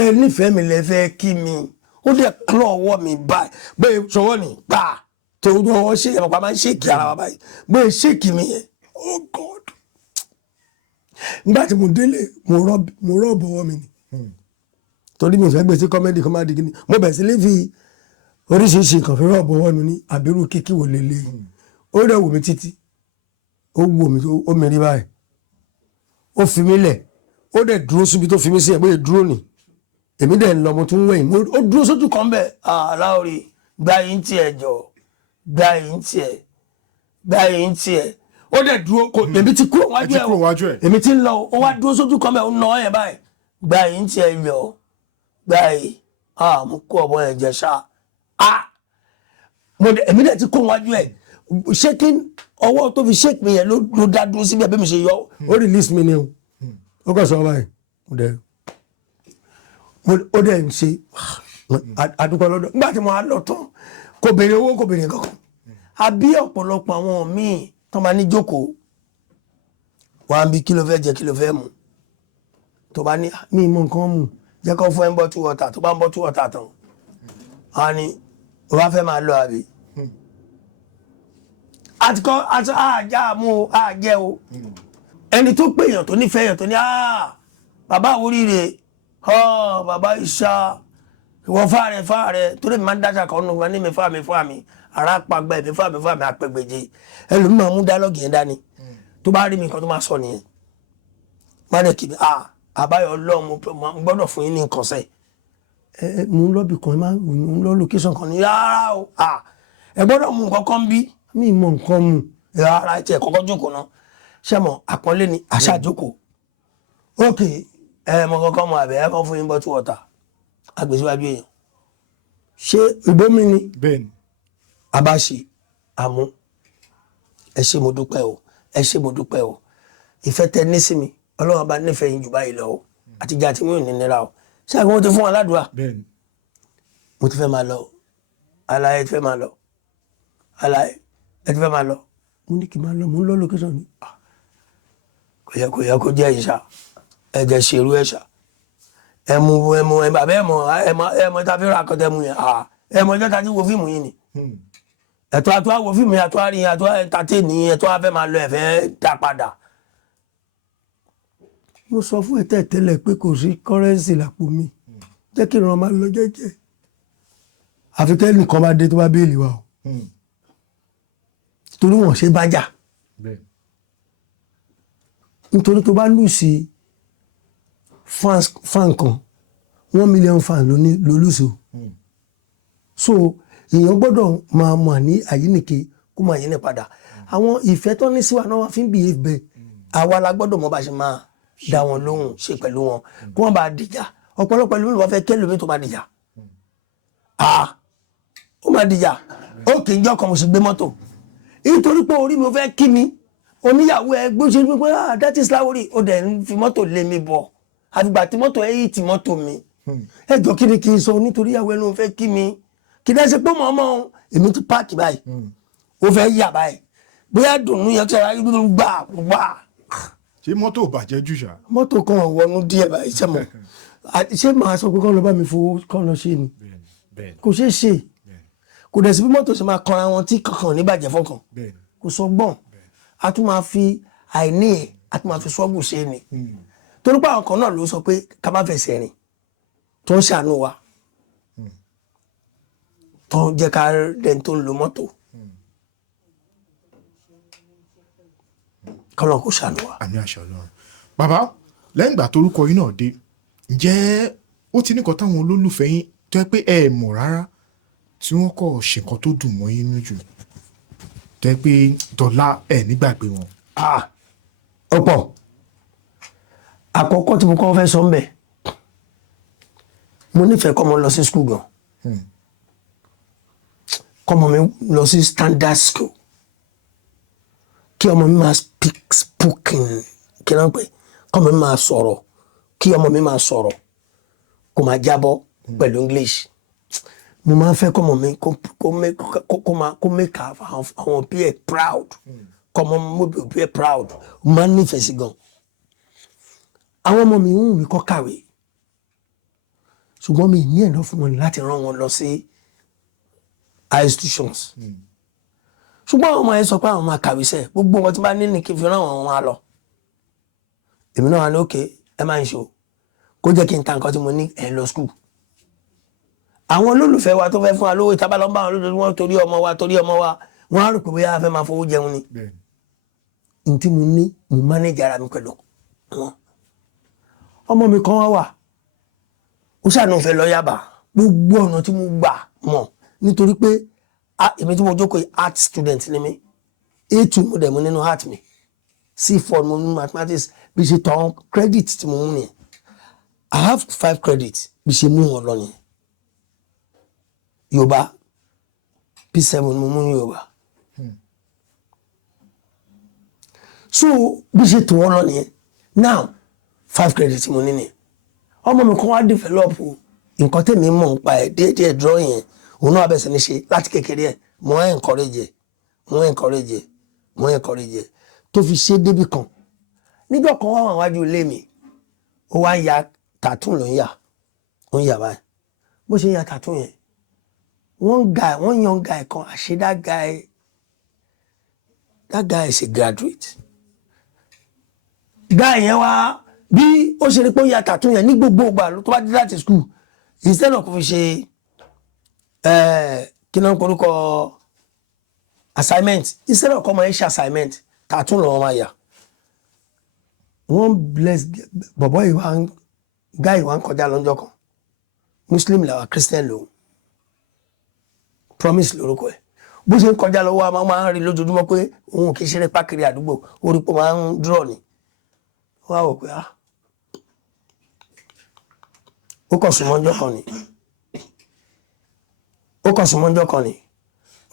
ẹ nífẹ̀ẹ́ mi lẹ́fẹ́ kí mi ó dẹ̀ kúrò ọwọ́ mi báyìí bẹ́ẹ̀ sọwọ́ ni gbà tó ọwọ́ ṣe ẹ̀pọ̀ máa ń ṣèkì ara wa báyìí bẹ́ẹ̀ ṣèkì mi yẹn oh God nígbà tí mo délé mo rọ́ọ̀bù ọwọ́ mi ni torí mi ò fẹ́ gbé sí kọ́mẹ́dì kan máa di kíni mo bẹ̀rẹ̀ sí lé fi oríṣiríṣi nǹkan fi rọ́ọ̀bù ọwọ́ mi ní àbírú kíkí wò lélẹ̀ ó dẹ̀ wò mí títí ó wò mí ó mi rí báyìí ó fi mí lẹ̀ ó dẹ̀ dúró síbi tó fi mí sí ẹ̀ bóyá dúró nì èmi dẹ̀ ń lọ mo tún wẹ̀yìn ó dúró sójú kan bẹ́ẹ̀ aláwòrán gba yín tiẹ̀ jọ gba yín tiẹ̀ ó dẹ̀ dúró èmi ti kúrò wájú ẹ̀ èmi ti ń lọ ó wá dúró sójú kan bẹ́ẹ̀ ó nà ọ́ yẹn báyìí gba yín tiẹ̀ yọ gba yìí mo kó ọ̀bọ yẹn jẹ ṣáà èmi dẹ̀ ti kó wájú ẹ̀ ṣékí ọwọ́ tó fi ṣéèkì mi yẹn ló dá dúró síbi ẹ̀bí mi ṣe yọ ó release mi ni o ó kàn sọ báyìí ó dẹ̀ ń ṣe àdúgbò lọ́dọ̀ nígbà tí mo á lọ tán kò béèrè owó kò béèrè kankan àbí ọ̀pọ̀lọpọ̀ àwọn míì tó máa ní jókòó wà á bí kí ló fẹ́ jẹ kí ló fẹ́ mu tó bá ní mí mú nǹkan mu jẹ́ kó fún ẹ ń bọ́ tú wọ́tà tó bá ń bọ́ tú wọ́tà tán wọ́n á ní o bá fẹ́ máa lọ àbí àtikọ́ àjà mú o àjẹ́ o ẹni tó pè èèyàn tó nífẹ̀ẹ́ èèyàn tó ní bàbá àwòrire bàbá ìṣá ìwọ fáàrẹ tó lè máa ń dájà kan nù wọn ní mi fáàmì ara pàgbà ẹ̀mí fáàmì àpẹgbèje ẹlòmíì máa mú dálọ́gì yẹn dání tó bá rí mi nǹkan tó máa sọ nìyẹn má dẹ̀ kí mi àbáyọ ọlọ́run mo gbọ́dọ̀ fún yín ní nǹkan sẹ́ mo ń lọ́bì kan mo ń lọ́ location kan ní rárá o ẹ gbọ́dọ̀ mú nǹkan kan bí mi mọ nǹkan mu rárá ẹ tiẹ̀ kọ́kọ́ jókòó náà ṣé mo àpọ́nlé ni àṣà jókòó ókè mo kọ́kọ́ mọ àbẹ̀ ẹ kọ́ fún yín bottle water agbèsíwájú èèyàn ṣé ìbomi ni abáṣe àmú ẹ ṣé mo dúpẹ́ o ìfẹ́ tẹ ní sí mi ọlọ́run bá nífẹ̀ẹ́ yín jù báyìí lọ o àtijọ́ àti wíwọ̀n nínira o ṣé àgbọn ti fún wọn ládùúrà mo ti fẹ́ máa lọ aláyé ti fẹ́ máa lọ aláyé ẹ ti fẹ́ máa lọ mo ní kí n máa lọ mo ń lọ location ni kò yẹ kó jẹ́ ìṣá ẹ̀jẹ̀ ṣèrú ẹ̀ṣà ẹmu bàbá ẹmọ tá a fi ra akọtẹ mu yẹn ẹmọ ẹjọ́ ta ti wo fíìmù yìí ni ẹ̀tọ́ àtúwà wo fíìmù yẹn àtúwà rí yẹn àtúwà tàtẹ́ ní ẹ̀tọ́ afẹ́ máa lọ ẹ̀fẹ́ dá padà. mo sọ fún ẹ̀tẹ́ tẹ́lẹ̀ pé kò sí kọ́rẹ́nsì lápò mi jẹ́ kí ìran máa lọ jẹ́jẹ́ àfi tẹ́lẹ̀ nìkan bá dé tó bá béèlì wa o torí wọn ṣe bá jà nítorí tó bá lù sí fan kan 1 million fan ló lùsò so èèyàn gbọ́dọ̀ máa mọ̀ ní àyíníke kó máa yí ní padà àwọn ìfẹ́ tó ní síwá náà wọ́n fi ń behave bẹ́ẹ̀ àwa la gbọ́dọ̀ mọ̀ bá ṣe máa dá wọn lóhùn ṣe pẹ̀lú wọn kó wọ́n bá dìjà ọ̀pọ̀lọpọ̀ ìlú wọn fẹ́ kẹ́lòmí tó máa dìjà ó máa dìjà ó kì í jọ́ kan mo sì gbé mọ́tò nítorí pé orí mi ò fẹ́ kí mi oníyàwó ẹ gbé ṣe pé that is Láwórì ó dẹ̀ ń fi mọ́tò lé mi bọ̀ àfìgbà tí mọ́tò ẹ yìí ti mọ́tò mi ẹjọ́ kí ni kí n sọ nítorí ìyàwó ẹ ló ń fẹ́ kí mi kí ni ẹ ṣe pé mọ̀ ọmọ èmi tún páàkì báyìí ó fẹ́ yà báyìí bóyá dùnú yẹn tí a rí gbà. ṣé mọ́tò ò bàjẹ́ jù ṣá. mọ́tò kan wọnú díẹ̀ báyìí ṣe mọ̀ ṣé màá sọ pé kọ́ lọ bá mi fowó kọ́ lọ ṣe ni kò ṣeé ṣe kò dẹ̀ sí bí mọ́tò ṣe máa kanra wọn tí kankan níbàjẹ́ fọkàn kò sọ gbọ́n a tún máa fi àìní ẹ̀ a tún máa fi sọ́gùn ṣe ni torí pé àwọn kan náà ló sọ pé ká má fẹsẹ̀ rìn tó ń ṣàánú wa tó ń jẹ́ ká rẹ̀ tó ń lo mọ́tò kọ́nà kó ṣàánú wa. àmì àṣà Ọlọ́run. Bàbá lẹ́yìn ìgbà torúkọ yín náà dé ǹjẹ́ ó ti nìkan táwọn olólùfẹ́ yín tó yẹ pé ẹ mọ̀ rárá tí wọ́n kọ̀ ṣe nǹkan tó dùn mọ́ yín lójú tó yẹ pé dọ̀là ẹ̀ nígbàgbé wọn. ọ̀pọ̀ àkọ́kọ́ tí mo kọ́ fẹ́ sọ ń bẹ̀ mo nífẹ̀ẹ́ kọ́mọ lọ sí school gan kọ́mọ mi lọ sí standard school kí ọmọ mi máa spoken kí náà pé kọ́mọ mi máa sọ̀rọ̀ kí ọmọ mi máa sọ̀rọ̀ kó máa jábọ́ pẹ̀lú English mo máa ń fẹ́ kọ́mọ mi kó make àwọn òbí ẹ̀ proud kọ́mọ mi òbí ẹ̀ proud mo máa ń nífẹ̀ẹ́ sí gan àwọn ọmọ mi ń wù mí kọ́ kàwé ṣùgbọ́n mi ní ẹ̀dọ́ fún wọn láti rán wọn lọ sí high institutions ṣùgbọ́n àwọn ọmọ yẹn sọ pé àwọn máa kàwé sẹ́ gbogbo wọn tí bá ní ní kí n fi rán àwọn máa lọ èmi náà wà ní òkè ẹ máa ń ṣe o kó jẹ́ kí n ta nǹkan tí mo ní ẹ̀ lọ school àwọn olólùfẹ́ wa tó fẹ́ fún wa lówó ìta bá lọ bá àwọn olólùfẹ́ wọn torí ọmọ wa wọ́n á rò pé bóyá a fẹ́ máa fowó jẹun ni n tí mo ní mo manage ara mi pẹ̀lú wọn ọmọ mi kan wà ó ṣàánú fẹ́ lọ Yaba gbogbo ọ̀nà tí mo gbà mọ̀ nítorí pé èmi tí mo jókòó art student ni mi A2 mo dẹ̀ mú nínú art mi C4 mo mú mathematics bí ṣe tàn credit tí mo mú nìyẹn I have 5 credits bí ṣe mú wọn lọ nìyẹn Yorùbá P7 mo mú Yorùbá so bí ṣe tó wọn lọ nìyẹn now 5 credits mo ní nìyẹn ọmọ mi kan wá develop nǹkan tèmi mọ̀ nípa ẹ̀ déédéé drawing yẹn òun náà bẹ̀rẹ̀ sí ní ṣe láti kékeré ẹ̀ mo encourage ẹ̀ tó fi ṣe débì kan níjọ́ kan wá wájú ilé mi ó wá ń ya tattoo ló ń yà ó ń yà báyìí bó ṣe ń ya tattoo yẹn wọ́n yan guy kan àṣé that guy is a graduate guy yẹn wá bí ó ṣe ní pé ó ya tattoo yẹn ní gbogbo ìgbà tó bá dé láti school instead of kó fi ṣe kí náà korúkọ assignment instead of kọ́mọ yẹn ṣe assignment tattoo lọ́wọ́ máa yà wọ́n bless bọ̀bọ̀ ìwà guy ìwà ń kọjá lọ́jọ́ kan Muslim làwà Christian lòun Promise lórúkọ ẹ̀ bó ṣe ń kọjá lọ́wọ́ a máa ń rí lójoojúmọ́ pé òun kì í ṣeré pákiri àdúgbò orí pé máa ń draw ni wọ́n á wò pé ó kàn súnmọ́jọ́ kan ni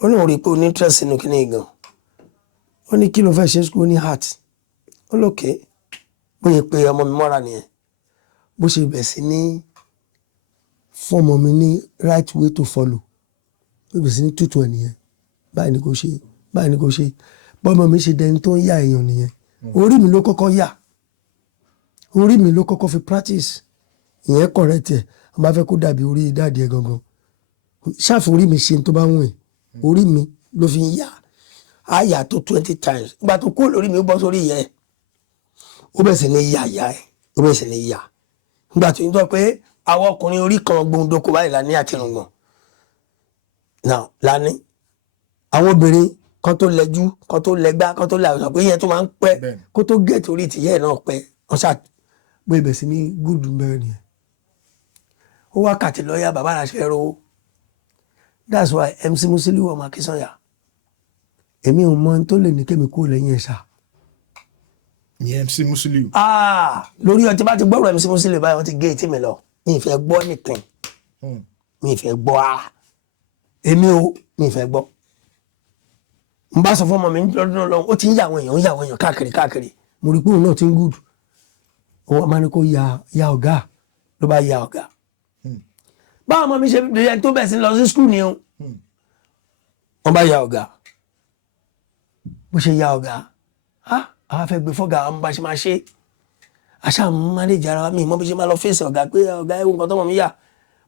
ó ní orí pé ó ní interest nínú kíní gan ó ní kí ló fẹ́ ṣe school ní heart ó lókè bóyá pé ọmọ mi mọ́ra nìyẹn bó ṣe bẹ̀ sí ní fún ọmọ mi ní right way to follow ó bẹ̀ sí ní tútù ẹ̀ nìyẹn báyìí ni kò ṣe bọ́mọ mi ṣe dẹni tó ń yà èèyàn nìyẹn orí mi ló kọ́kọ́ fi practice ìyẹn correct ẹ̀ wọ́n bá fẹ́ kó dàbí orí dáàdì ẹ̀ gangan ṣáàfù orí mi ṣe tó bá wùn ẹ̀ orí mi ló fi ń yà á yà tó 20 times ìgbà tó kó lórí mi ó bọ́ sórí ìyá ẹ̀ ó bẹ̀ sí ní yà ó bẹ̀ sí ní yà nígbà tó ń tọ́ pé àwọn ọkùnrin orí kan gbòǹdókò báyìí lání àti ìrùngbọ̀n náà lání àwọn obìnrin kan tó lẹ́jú kan tó lẹ́gbá kan tó làwọn pé yẹn tó máa ń pẹ́ kó tó gẹ̀ẹ́tì orí tìyẹ́ náà pẹ́ wọ́n ṣáà pé ibẹ̀ sí ní gúdù mẹ́rin nìyẹn ó wákàtí lọ́ọ́yà bàbá àṣẹ ẹ̀rọ that's why MC Musiliu ọmọ Akínsànyà èmi ò mọ tó lè ní kémi kó lẹ́yìn ẹ̀ṣà. ní MC Musiliu. lórí ọtí bá ti gbọ́rọ̀ MC Musiliu báyìí wọ́n ti gé etí mi lọ mi ì fẹ́ gbọ́ nìkan mi ì fẹ́ gbọ́ èmi ò mi ì fẹ́ gbọ́. n bá sọ fún ọmọ mi lọ́dún lọ́wọ́ ó ti ń yà àwọn èèyàn káàkiri mo rí pé òun náà ti ń gùdù òun máa ní kó ya ọ̀gá ló bá ya ọ̀gá. báwọn ọmọ mi ṣe bẹ̀rẹ̀ tó bẹ̀ sí lọ sí skul ni o wọ́n bá ya ọ̀gá bó ṣe ya ọ̀gá àwọn afẹ́ gbé fọ́gà àwọn bá ṣe máa ṣe àṣà mánéjì ara mi mọ́ bí ṣe máa lọ fèsì ọ̀gá pé ọ̀gá ẹ̀wọ̀n kan tọ́mọ mi yà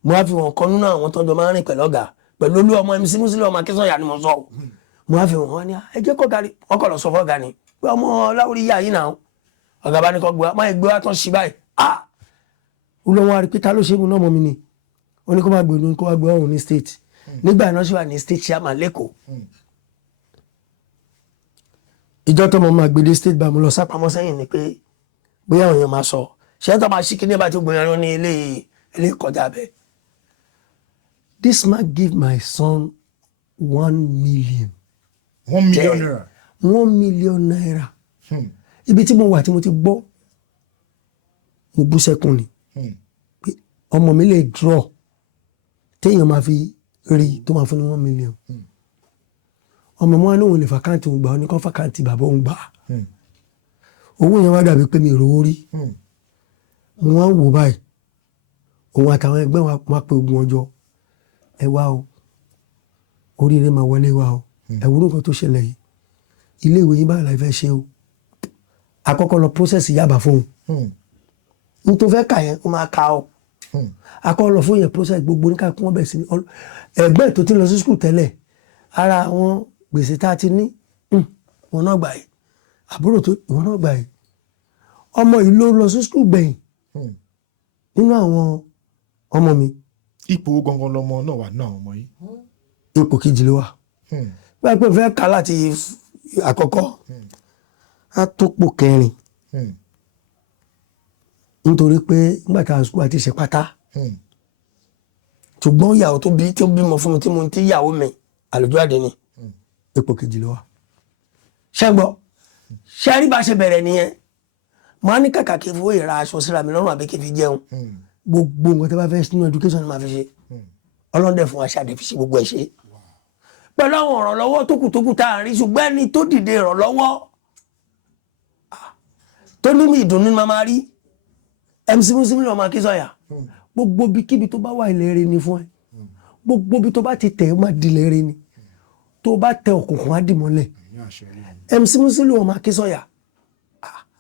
mo wá fi wọn kan nínú àwọn tọ́jọ́ máa ń rìn pẹ̀lú ọ̀gá pẹ̀lú olú ọmọ MC Musiliu ọmọ Akínsànyà ni mo sọ mo wá fi wọn ní ẹ jẹ́ kọ́ gari wọ́n kọ̀ lọ sọ fọ́gà ni pé ọmọ Láwórí yà yín náà ọ̀gá bá ní kọ́ gbé wa máa gbé wa tán sí báyìí olóhùn wa rí pé ta ló ṣe é mu náà mọ́ mi ni ó ní kó máa gbé ní kó wá gbé ọ̀hún ní state nígbà náà sì wà ní state chairman lẹ́kọ̀ọ́ ìjọ tó mọ̀ máa gbé dé state bá mo lọ sápamọ́ sẹ́yìn ni pé bóyá àwọn èèyàn máa sọ ṣé tó máa ṣí kíní bá tó gbìyànjú ní ilé kọjá bẹ́ẹ̀. This man give my son 1 million. 1 million naira. 1 million naira. Ibi tí mo wà tí mo ti gbọ́ mo bú sẹ́kùn ni ọmọ mi lè draw téèyàn máa fi rí tó máa fún ní 1 million. Ọmọ mi wá ní òun lè fàkáǹtì òun gbà ó ní kọ́ fàkáǹtì bàbá òun gbà owó yẹn wá dàbí pé mi rówó rí mo wá ń wò báyìí òun àtàwọn ẹgbẹ́ wa pé ogun ọjọ́ ẹ wá o oríire máa wọlé wa o ẹ wúrú nǹkan tó ṣẹlẹ̀ yìí ilé ìwé yín báyìí la fẹ́ ṣe o àkọ́kọ́ lọ process yàbá fún un n tó fẹ́ kà yẹn ó máa ka o àkọ́kọ́ lọ fún yẹn process gbogbo ní káàkiri wọn bẹ̀ sí ní ẹgbẹ́ tó ti lọ sí skul tẹ́lẹ̀ ara àwọn gbèsè tá a ti ní wọn náà gbà yìí àbúrò tó wọn náà gbà yìí ọmọ yìí ló lọ sí skul gbẹ̀yìn nínú àwọn ọmọ mi. Ipò gangan lọmọ náà wà náà ọmọ yìí. Ipò kejì ló wà. Báyìí pé fẹ́ kà láti àkọ́kọ́ á tó pò kẹrin nítorí pé nígbà tá a sùkúl àti ìṣèpátá ṣùgbọ́n ìyàwó tó bímọ fún mi tí mo ti yàwó mi àlùjọ àdé ni ipò kejì ló wà. ṣẹ́gbọ́ ṣẹ́rí bá ṣe bẹ̀rẹ̀ nìyẹn máa ní kàkà kí n fowó ìra aṣọ síra mi lọ́rùn àbí kí n fi jẹun gbogbo nǹkan tí a bá fẹ́ sínú education ni màá fi ṣe ọlọ́dẹ fún wa ṣáde fi ṣe gbogbo ẹ̀ ṣe pẹ̀lú àwọn ìrànlọ́wọ́ tókù tá à ń rí ṣùgbọ́n ẹni tó dìde ìrànlọ́wọ́ tó ní mi ìdùnnú ni màá máa rí MC Musiliu lọ́ọ́ máa kí sọ̀yà gbogbo bíkíbi tó bá wà ilẹ̀ rẹ ni fún ẹ gbogbo bí tó bá ti tẹ̀ ẹ́ máa di ilẹ̀ rẹ ni tó bá tẹ òkùnkùn á dì mọ́lẹ̀ MC Musiliu lọ́ọ́ máa kí sọ̀yà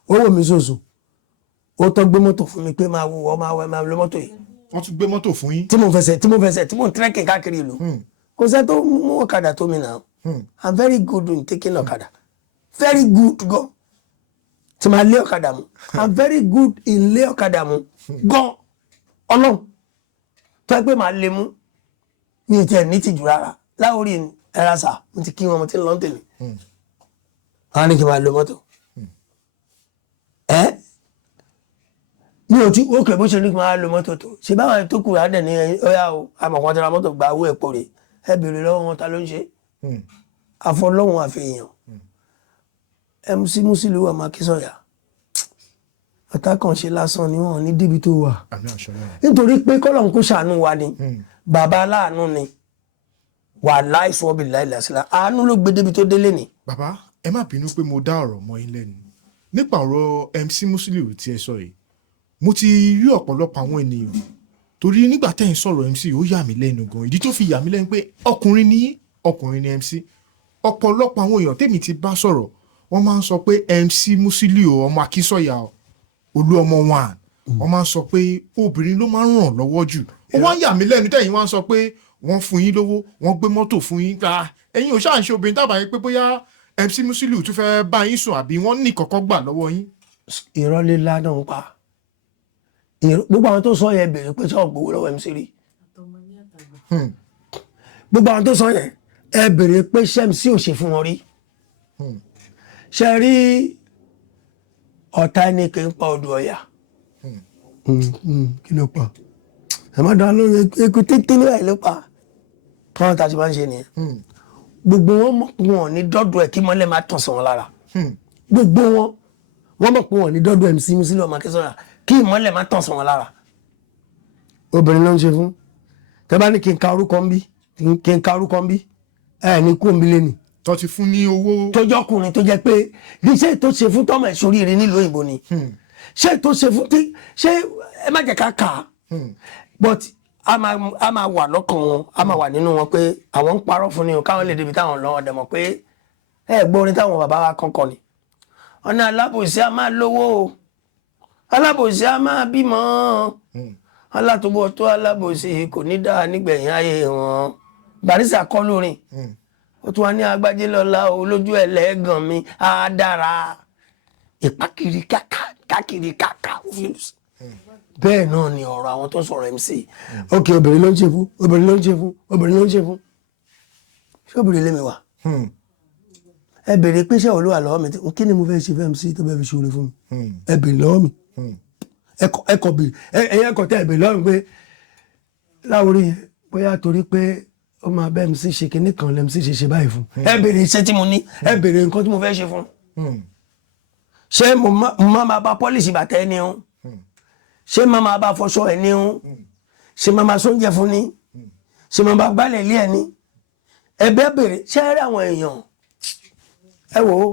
owó mi ṣoṣo ó tọ́ gbé mọ́tò fún mi pé máa wọ máa lo mọ́tò yìí. Wọ́n tún gbé mọ́tò fún yín. tí mo fẹsẹ̀ tí mo ń trekking káàkiri ìlú kò sẹ́ tó mú ọ̀kadà tó mi náà I'm very good in taking ọ̀kadà very good gan tí máa lé ọ̀kadà mu I'm very good in lé ọ̀kadà mu gan ọlọ́run tó ẹ pé máa lé mú ní ìtẹ̀ ní tìjú rárá Láwórí ẹ̀rá sà mo ti kí wọn mo ti lọ́n tèmi wọn á ní kí n máa lo mọ́tò mi ò tí ó kẹ̀ bó ṣe ní kí n máa lo mọ́tò tó ṣe báwọn tó kù á dẹ̀ ní ọ̀yà o àmọ̀kan tí ra mọ́tò gba owó ẹ̀pọ̀ rẹ̀ ẹ bèrè lọ́wọ́ wọn ta ló ń ṣe àfọlọ́hún àfihàn MC Musiliu wà máa kí sọ̀yà àtàkànṣe lásán ni wọn ní débi tó wà nítorí pé kọ́lọ́hún kó ṣàánú wa ni bàbá aláàánú ni wà láìsùn ọbẹ̀ láìláṣílá àánú ló gbé débi tó délé ni. Bàbá ẹ má bínú pé mo dá ọ̀rọ̀ mọ́ yín lẹ́nu nípa ọ̀rọ̀ MC Musiliu tí ẹ sọ yìí mo ti rí ọ̀pọ̀lọpọ̀ àwọn ènìyàn torí nígbà tẹ́yìn sọ̀rọ̀ MC ó yà mí lẹ́nu gan ìdí tó fi yà mí lẹ́nu pé ọkùnrin ni MC ọ̀pọ̀lọpọ̀ àwọn èèyàn tèmi ti bá sọ̀rọ̀ wọ́n máa ń sọ pé MC Musiliu ọmọ Akínsọ̀yà olú ọmọ wọn wọ́n máa ń sọ pé obìnrin ló máa ń ràn lọ́wọ́ jù ó wá ń yà mí lẹ́nu tẹ́yìn wá ń sọ pé wọ́n fún yín lówó wọ́n gbé mọ́tò fún yín ká ẹ̀yin ò ṣáà ń ṣe obìnrin dábàá yín pé bóyá MC Musiliu tún fẹ́ bá yín sùn àbí wọ́n ní kọ̀kọ́ gbà lọ́wọ́ yín. ìrọ̀lẹ́ ládùn pa gbogbo àwọn tó sọ yẹn bèrè pé sọ gbowó lọ́wọ́ MC rí gbogbo àwọn tó sọ yẹn ẹ bèrè pé MC ò ṣe fún wọn rí ṣe rí ọ̀tá ẹni kì í pa odò ọ̀yà kí ló pa ẹ má dáná lórí eku títí níwáyé ló pa káwọn tá a ti máa ń ṣe nìyẹn gbogbo wọn mọ̀ pé wọn ò ní dọ́dọ̀ ẹ̀ kí mọ́lẹ̀ má tàn sí wọn lára gbogbo wọn mọ̀ pé wọn ò ní dọ́dọ̀ MC Musiliu ọmọ Akínsọ̀yà kí ìmọ́lẹ̀ má tàn sí wọn lára obìnrin ló ń ṣe fún tẹ bá ní kí n ka orúkọ ń bí ẹ ní kú òǹbí lẹ́nu. tó ti fún ní owó. tó jẹ́ ọkùnrin tó jẹ́ pé ṣé tó ṣe fún tọ́mọ̀ ìṣòrí rẹ nílùú òyìnbó ni ṣé tó ṣe fún tí ṣé ẹ má jẹ́ ká kà á but a máa wà lọ́kàn wọn a máa wà nínú wọn pé àwọn ń parọ́ fún ni o káwọn lè débi táwọn lọ́wọ́ dẹ̀ mọ̀ pé ẹ gbọ́ orin táwọn bàbá wa kọ́kọ́ ni ọ̀nà alábòsí a máa lówó o alábòsí a máa bímọ alátúbọ̀ tó alábòsí kò ní dáa nígbẹ̀yìn ayé wọn Barrister kọ́ lórin ó tún wá ní Agbájé lọ́la olójú ẹlẹ́gàn mi á dára ìpákiri kákiri káká bẹ́ẹ̀ náà ni ọ̀rọ̀ àwọn tó sọ̀rọ̀ MC ok obìnrin ló ń ṣe fún obìnrin ló ń ṣe fún obìnrin ló ń ṣe fún ṣé obìnrin lé mi wá ẹ bèrè pé ṣé olúwa lọ́wọ́ mi kí ni mo fẹ́ ṣe fẹ́ MC tó bẹ́ẹ̀ fi ṣòro fún mi ẹ bèrè lọ́wọ́ mi ẹkọ bèrè ẹyẹ ẹkọ tẹ ẹ bèrè lọ́wọ́ mi pé Láwòrí yẹn bóyá torí pé ó máa bẹ́ẹ̀ MC ṣe kinní kan lẹ́mc ṣe báyìí fún ẹ bèrè iṣẹ́ tí mo ní ẹ bèrè nǹkan tí mo fẹ́ ṣe fún ṣé mo máa bá pọ́líṣì bàtà ẹni o ṣé máa máa bá fọṣọ ẹni o ṣé máa máa sóúnjẹ fún ni ṣé máa bá gbálẹ̀ ilé ẹni ẹbẹ bèrè ṣé ẹ rí àwọn èèyàn ẹ wò ó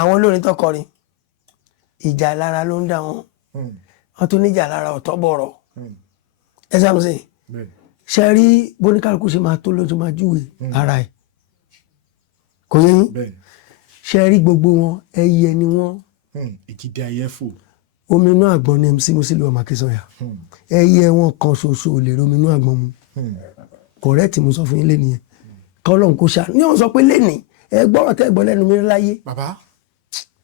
àwọn olórin tó kọrin ìjà lára ló ń dá wọn wọn tún níjà lára ọ̀tọ̀ bọ̀rọ̀ ẹ sáà sí ṣe rí bóníkàlùkù ṣe máa tó ló tó máa júwe ara ẹ̀ kò yẹ yín ṣe rí gbogbo wọn ẹyẹ ni wọn ìkìdí ayẹfò omi inú àgbọn ní MC Musiliu ọmọ Akínsànyà ẹyẹ wọn kan ṣoṣo ò lè rí omi inú àgbọn mu kọ̀rẹ́ẹ̀tì mo sọ fún yín lẹ́nu yẹn kọ́lọ́n kó ṣá ní wọ́n sọ pé lẹ́nì ẹ gbọ́rọ̀ tẹ́ gbọ́ lẹ́nu mi láyé. bàbá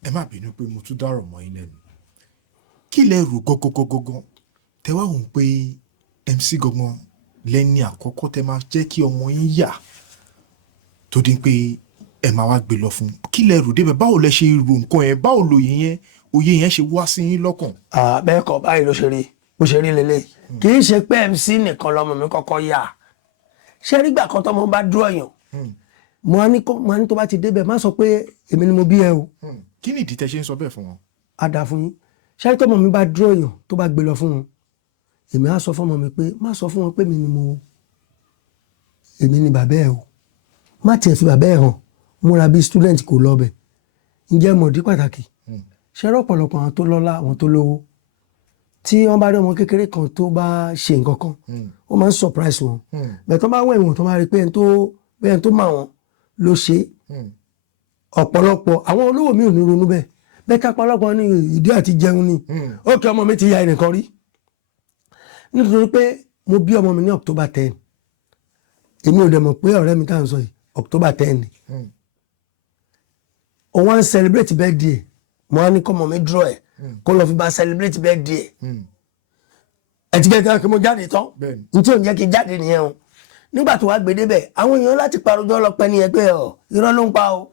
ẹ má bínú pé mo tún dárò mọ́ yín lẹ́nu kí lẹ rò gọ́gọ́gọ́gọ́ tẹ wá wọ́n pé MC gangan lẹ́ni àkọ́kọ́ tẹ máa jẹ́ kí ọmọ yín yà tó dín pé ẹ máa wá gbé lọ fún kí lẹ rò débẹ̀ báwo lẹ ṣe rò nǹkan yẹn báwo lòye yẹn ṣe wá sí yín lọ́kàn. bẹ́ẹ̀ kọ́ báyìí ló ṣe rí bó ṣe rí lélẹ̀ kì í ṣe pé MC nìkan lọmọ mi kọ́kọ́ yà ṣé nígbà kan tọmọ bá dúró yàn mo á ní tó bá ti débẹ̀ má sọ pé èmi ni mo bí ẹ o. kí ni ìdí tẹ ṣe ń sọ bẹ́ẹ̀ fún wọn. a dà fún yín ṣé tọmọ mi bá dúró yàn tó bá gbé lọ fún wọn èmi á sọ fọmọ mi pé má sọ fún wọn pé èmi ni bàbá ẹ o má tiẹ̀ fi bàbá ẹ hàn múra bí student kò lọ bẹ̀ ǹjẹ́ mọ̀dí pàtàkì ṣé rọ̀pọ̀lọpọ̀ àwọn tó lọ́lá àwọn tó lówó tí wọ́n bá rí ọmọ kékeré kan tó bá ṣe nǹkan kan ó máa ń surprise wọn bẹ́ẹ̀ tó bá wọ ìwọ̀n tó máa rí pé ẹni tó mà wọn ló ṣe ọ̀pọ̀lọpọ̀ àwọn olówó mi ò ní ronú bẹ́ẹ̀ ká pọ̀lọpọ̀ ní ìdí àti jẹun ni ó kí ọmọ mi ti ya ẹnìkan rí nítorí pé mo bí ọmọ mi ní October 10 èmi ò dẹ̀ mọ̀ pé ọ̀rẹ́ mi tá à ń sọ yìí October 10 ni òun wá ń celebrate birthday mo wá ní kọ́ ọmọ mi draw ẹ̀ kó lọ fi bá celebrate birthday ẹ̀ ti gẹ́gẹ́ kí mo jáde tán n tí ò ń jẹ́ kí n jáde nìyẹn o nígbà tó wá gbé débẹ̀ àwọn èèyàn láti parojọ́ lọ pẹ́ nìyẹn pé irọ́ ló ń pa o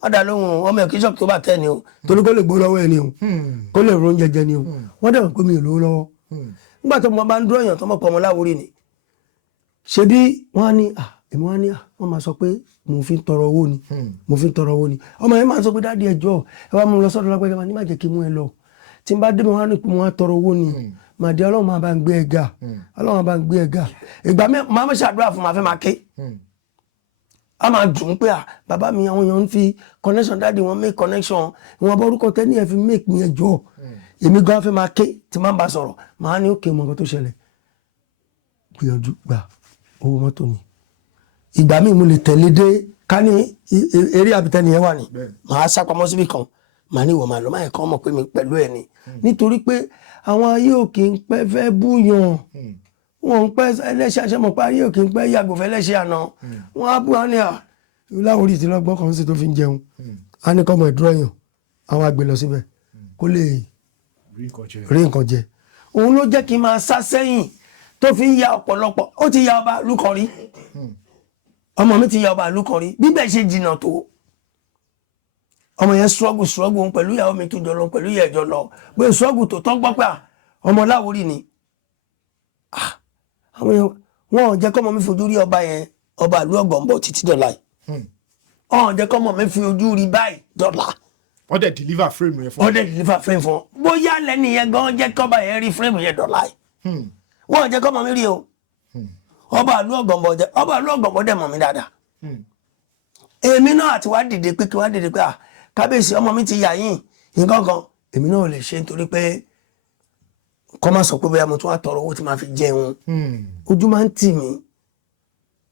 wọ́n dà lóhùn ọmọ ẹ̀ kí ṣọ́ọ̀kì tó bá tẹ̀ ni o torí kó lè gbó lọ́wọ́ ẹ̀ ni o kó lè ro oúnjẹ jẹ ni o wọ́n dẹ̀ pé mi ò lówó lọ́wọ́ nígbà tó mo bá ń dúró èèyàn tó mọ̀ pọ̀ ọmọ Láwòrí ni ṣebí wọ́n á ní èmi wọ́n á ní wọ́n máa sọ pé mo fi ń tọrọ owó ni mo fi ń tọrọ owó ni ọmọ yẹn máa sọ pé dáàdi ẹjọ́ ẹ wá mú lọ sọ́dọ̀ lágbàjá máa ní má jẹ́ kí mú ẹ lọ tí n bá dé mi wọ́n á ní pé mo wá tọrọ owó ni màdí Ọlọ́run máa bá ń gbé ẹ ga Ọlọ́run máa bá ń gbé ẹ ga ìgbà máa ń ṣàdúrà fún máa fẹ́ máa ké a máa dùn pé bàbá mi àwọn èèyàn ń fi connection dáàdi wọn make connection ìwọ̀n bá orúkọ tẹ́ni ẹ̀ fi make mi ẹjọ́ èmi gan fẹ́ máa ké tí máa ń bá sọ̀rọ̀ máa ní òkè mọ̀ nǹkan tó ṣẹlẹ̀ gbìyànjú gbà owó mọ́tò ni ìgbà míì mo lè tẹ̀lé dé ká ní eré àbítẹ́ni yẹn wà ní màá sápamọ́ síbì kan màá ní ìwọ̀n màá lọ máa kàn mọ̀ pé mi pẹ̀lú ẹ̀ ni nítorí pé àwọn ayé òkè ń pẹ́ fẹ́ búyàn wọn ń pẹ́ ẹlẹ́ṣẹ̀ àṣẹmọ̀ pé ayé òkè ń pẹ́ yàgò fẹ́ lẹ́ṣẹ̀ àná wọn á bú wọn ní Láwòrí ti lọ́gbọ́n kan sí tó fi ń jẹun á ní kọ́mọ ìdúró yàn àwọn àgbẹ̀ lọ síbẹ̀ kó lè rí nǹkan jẹ òun ló jẹ́ kí n máa sá sẹ́yìn tó fi ń ya ọ̀pọ̀lọpọ̀ ó ti ya ọba ìlú kan rí ọmọ mi ti ya ọba ìlú kan rí bíbẹ̀ ṣe jìnnà tó ọmọ yẹn struggle òun pẹ̀lú ìyàwó mi tó jọ lọ pẹ̀lú ìyà ẹ̀jọ lọ bóyá struggle tó tán gbọ́ pé ọmọ Láwòrí ni àwọn yẹn wọn ò jẹ́ kọ́mọ mi fojú rí ọba yẹn ọba ìlú Ọ̀gbọ̀nbọ̀ títí dọ̀la yìí wọn ò jẹ́ kọ́mọ mi fi ojú rí báyìí dọ̀la wọ́n dẹ̀ deliver frame yẹn fún wọ́n dẹ̀ deliver frame fún bóyá lẹ́nu yẹn gan jẹ́ kọ́ba yẹn rí frame yẹn dọ̀la yìí wọ́n ò jẹ́ kọ́mọ mi rí o ọba ìlú Ọ̀gbọ̀nbọ̀ dẹ̀ mọ̀ mí dáadáa èmi náà àti wá dìde pé kábíyèsí ọmọ mi ti yà yín nǹkan kan èmi náà lè ṣe nítorí pé kọ́ máa sọ pé bóyá mo tún wá tọrọ owó tí máa fi jẹun ojú máa ń tì mí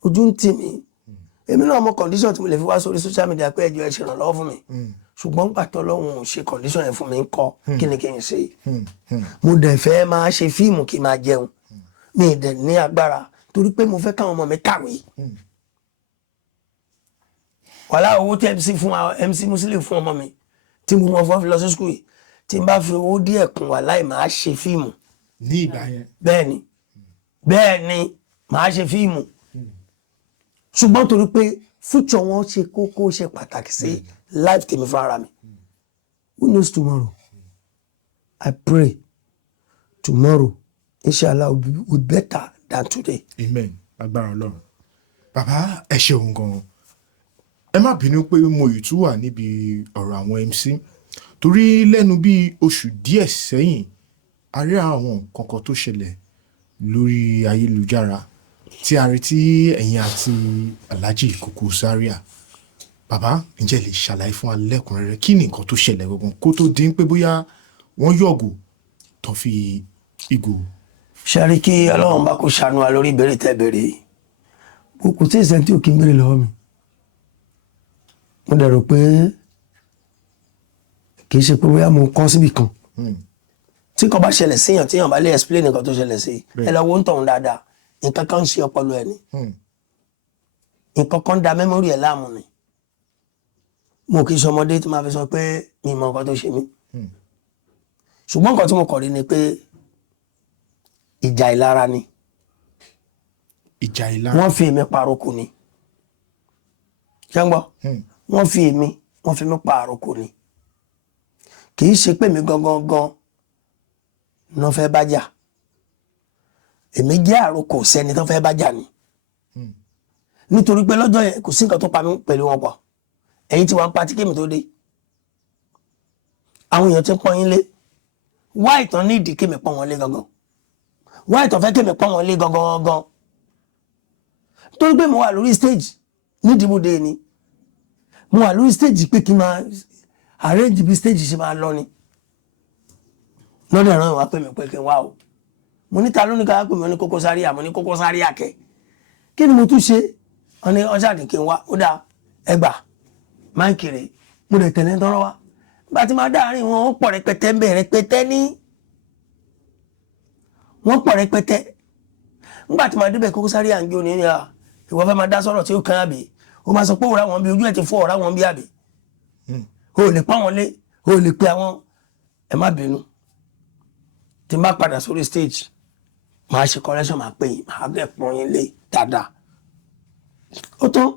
ojú ń tì mí èmi náà mọ condition tí mo lè fi wá sórí social media pé ẹjọ́ ẹ ṣe ìrànlọ́wọ́ fún mi ṣùgbọ́n pàtó Ọlọ́run ò ṣe condition yẹn fún mi ń kọ́ kí ni kí n ṣe mo dẹ̀ fẹ́ máa ṣe fíìmù kí n máa jẹun mi ì dẹ̀ ní agbára torí pé mo fẹ́ káwọn ọmọ mi kàwé wàhálà owó tí MC Musili fún ọmọ mi tí mo mọ̀ fọ́ fi lọ sí skul yìí tí n bá fi owó díẹ̀ kún wàhálà màá ṣe fíìmù. ní ìgbà yẹn. bẹ́ẹ̀ ni màá ṣe fíìmù ṣùgbọ́n torí pé future wọn ṣe kókó ṣe pàtàkì sí life tèmi fún ara mi. Who knows tomorrow? I pray tomorrow inshallah will be better than today. Amen. Agbára Ọlọ́run. Bàbá ẹ ṣeun gan-an. Ẹ má bínú pé mo yìí tún wà níbi ọ̀rọ̀ àwọn MC torí lẹ́nu bí oṣù díẹ̀ sẹ́yìn a rí àwọn nǹkan kan tó ṣẹlẹ̀ lórí ayélujára tí a retí ẹ̀yin àti Alhaji Koko Zaria. Bàbá ǹjẹ́ lè ṣàlàyé fún wa lẹ́kùnrẹ́rẹ́ kí ni nǹkan tó ṣẹlẹ̀ gangan kó tó dín pé bóyá wọ́n yọ̀gò tó fi ìgò. ṣẹ́rí kí Ọlọ́run bá kó ṣàánú wa lórí ìbéèrè tẹ́ béèrè kò tí ì sẹ́ni tí ò kí ń béèrè lọ́wọ́ mi. Mo dẹ̀ rò pé kì í ṣe pé bóyá mo kọ́ síbì kan tí nǹkan bá ṣẹlẹ̀ síyàn tí èèyàn bá lè explain nǹkan tó ṣẹlẹ̀ sí ẹ lọ wo ń tọ̀hún dáadáa nǹkan kan ń ṣe ọpọlọ ẹ ni nǹkan kan da mẹ́mórì ẹ̀ láàmú ni mo kì í ṣọmọdé tí máa fi sọ pé mi mọ nǹkan tó ṣe mí ṣùgbọ́n nǹkan tí mo kọ̀ rí ni pé ìjà ìlara ni wọ́n fi èmi paroko ni ṣé ń gbọ́ wọ́n fi mí paroko ni kì í ṣe pé mi gangan náà fẹ́ bá jà èmi jẹ́ àrokò sẹ́ni tó fẹ́ bá jà ni nítorí pé lọ́jọ́ yẹn kò sí nǹkan tó pa mí pẹ̀lú wọn pọ̀ ẹ̀yin tí wọ́n ń pa tí kémi tó dé àwọn èèyàn ti ń pọ́n yín lé wá ìtàn ní ìdí kémi pọ́n wọn lé gangan wá ìtàn fẹ́ kémi pọ́n wọn lé gangan torí pé mo wà lórí stage nídìí mo dé ni mo wà lórí stage pé kí n máa arrange bí stage ṣe máa lọ ni lọ́dọ̀ ẹ̀rọ ìwà pè mí pé kí n wá o mo ní ta ló ní ká pè mí ní Koko Zaria mo ní Koko Zaria kẹ kí ni mo tún ṣe wọn ní ọjà ní kí n wá ó dáa ẹgbà máa ń kéré mo lè tẹ̀lé tọ́rọ wá bá ti máa dáàrin wọn ó pọ̀ rẹpẹtẹ ń bẹ̀ rẹpẹtẹ ní wọ́n pọ̀ rẹpẹtẹ nígbà tí máa débẹ̀ Koko Zaria ń jó ní ìwọ fẹ́ máa dá sọ̀rọ̀ tí ó kàn àbí ó máa sọ pé òwúrọ̀ wọn bí ojú ẹ̀ ti fọ́ ọ̀rá wọn bí àbí o lè pa wọn lé o lè pe àwọn ẹ má bínú tí n bá padà sórí stage máa ṣe correction máa pè yín máa bẹ̀ pọ́n yín lé dáadáa ó tán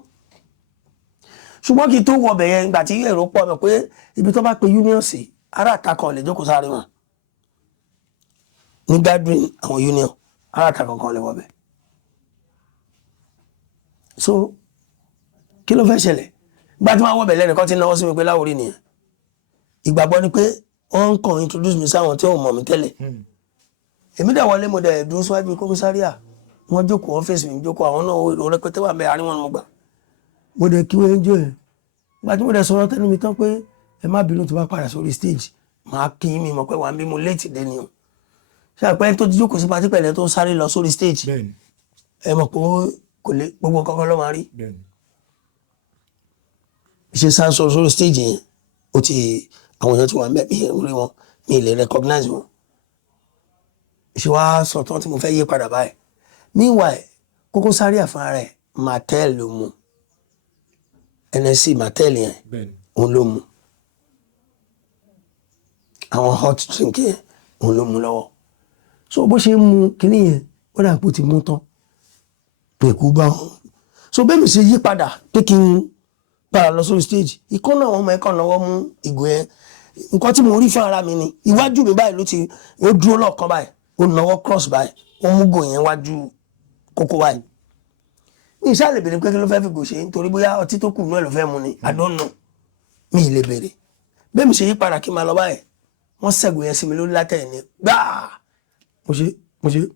ṣùgbọ́n kí n tó wọ ọbẹ̀ yẹn ìgbà tí èrò pọ̀ mọ̀ pé ibi tó bá pe union sí ará àtakọ̀ lè jókòó sáré wọn ní gathering àwọn union ará àtakọ̀ kan lè wọ ọbẹ̀ so kí ló fẹ́ ṣẹlẹ̀ ìgbà tí wọ́n wọ ọbẹ̀ lẹ́nìkan ti náwó sí mi pé Láwòrí nìyẹn ìgbàgbọ́ ni pé wọ́n ń kàn introduce mi sáwọn tí ò mọ̀ mí tẹ́lẹ̀ èmi dẹ̀ wọlé mo dẹ̀ dúró síwájú Koko Zaria wọ́n jókòó ọ́fíìsì mi jókòó àwọn náà ò rẹpẹtẹ wà bẹ́ẹ̀ àárín wọn ni mo gbà mo dẹ̀ kí wọ́n ń jó ẹ̀ ìgbà tí mo dẹ̀ sọ̀rọ̀ tẹnu mi tán pé ẹ má bínú tó bá padà sórí stage máa kí mi mọ̀ pé wà ń bí mo léètì dé ni o ṣàpẹ́ tó ti jókòó sí patí pẹ̀lẹ́ tó sáré lọ sórí stage ẹ mọ̀ pé kò lè gbogbo kankan ló máa rí ṣe sá sọ sórí stage yẹn ó ti àwọn èèyàn tí wọ́n ń bẹ̀ mí rí wọn mi lè recognize wọn ṣe wá sọ tán tí mo fẹ́ yí padà báyìí meanwhile Koko Zaria fúnra rẹ̀ Mattel ló mú NSC Mattel yẹn òun ló mú àwọn hot drink yẹn òun ló mú lọ́wọ́ so bó ṣe ń mu kíní yẹn ó dà pé ó ti mú tán pẹ̀kú bá wọn so bẹ́ẹ̀ mi ṣe yí padà pé kí n padà lọ sórí stage ìkọ́nà àwọn ọmọ ẹ̀kọ́ náwó mú ìgò yẹn nǹkan tí mo rí fún ara mi ni iwájú mi báyìí ló ti ó dúró lọ́ọ̀kan báyìí ó náwó cross báyìí ó mú gò yẹn wájú Koko báyìí mi ìṣá lè béèrè pé kí ló fẹ́ fi gò ṣe nítorí bóyá ọtí tó kù náà ló fẹ́ mu ni I don't know mi ì lè béèrè bẹ́ẹ̀ mi ṣe yí padà kí n máa lọ báyìí wọ́n ṣẹ́gun yẹn sí mi lórí látẹ̀yìn ni gbáà mo ṣe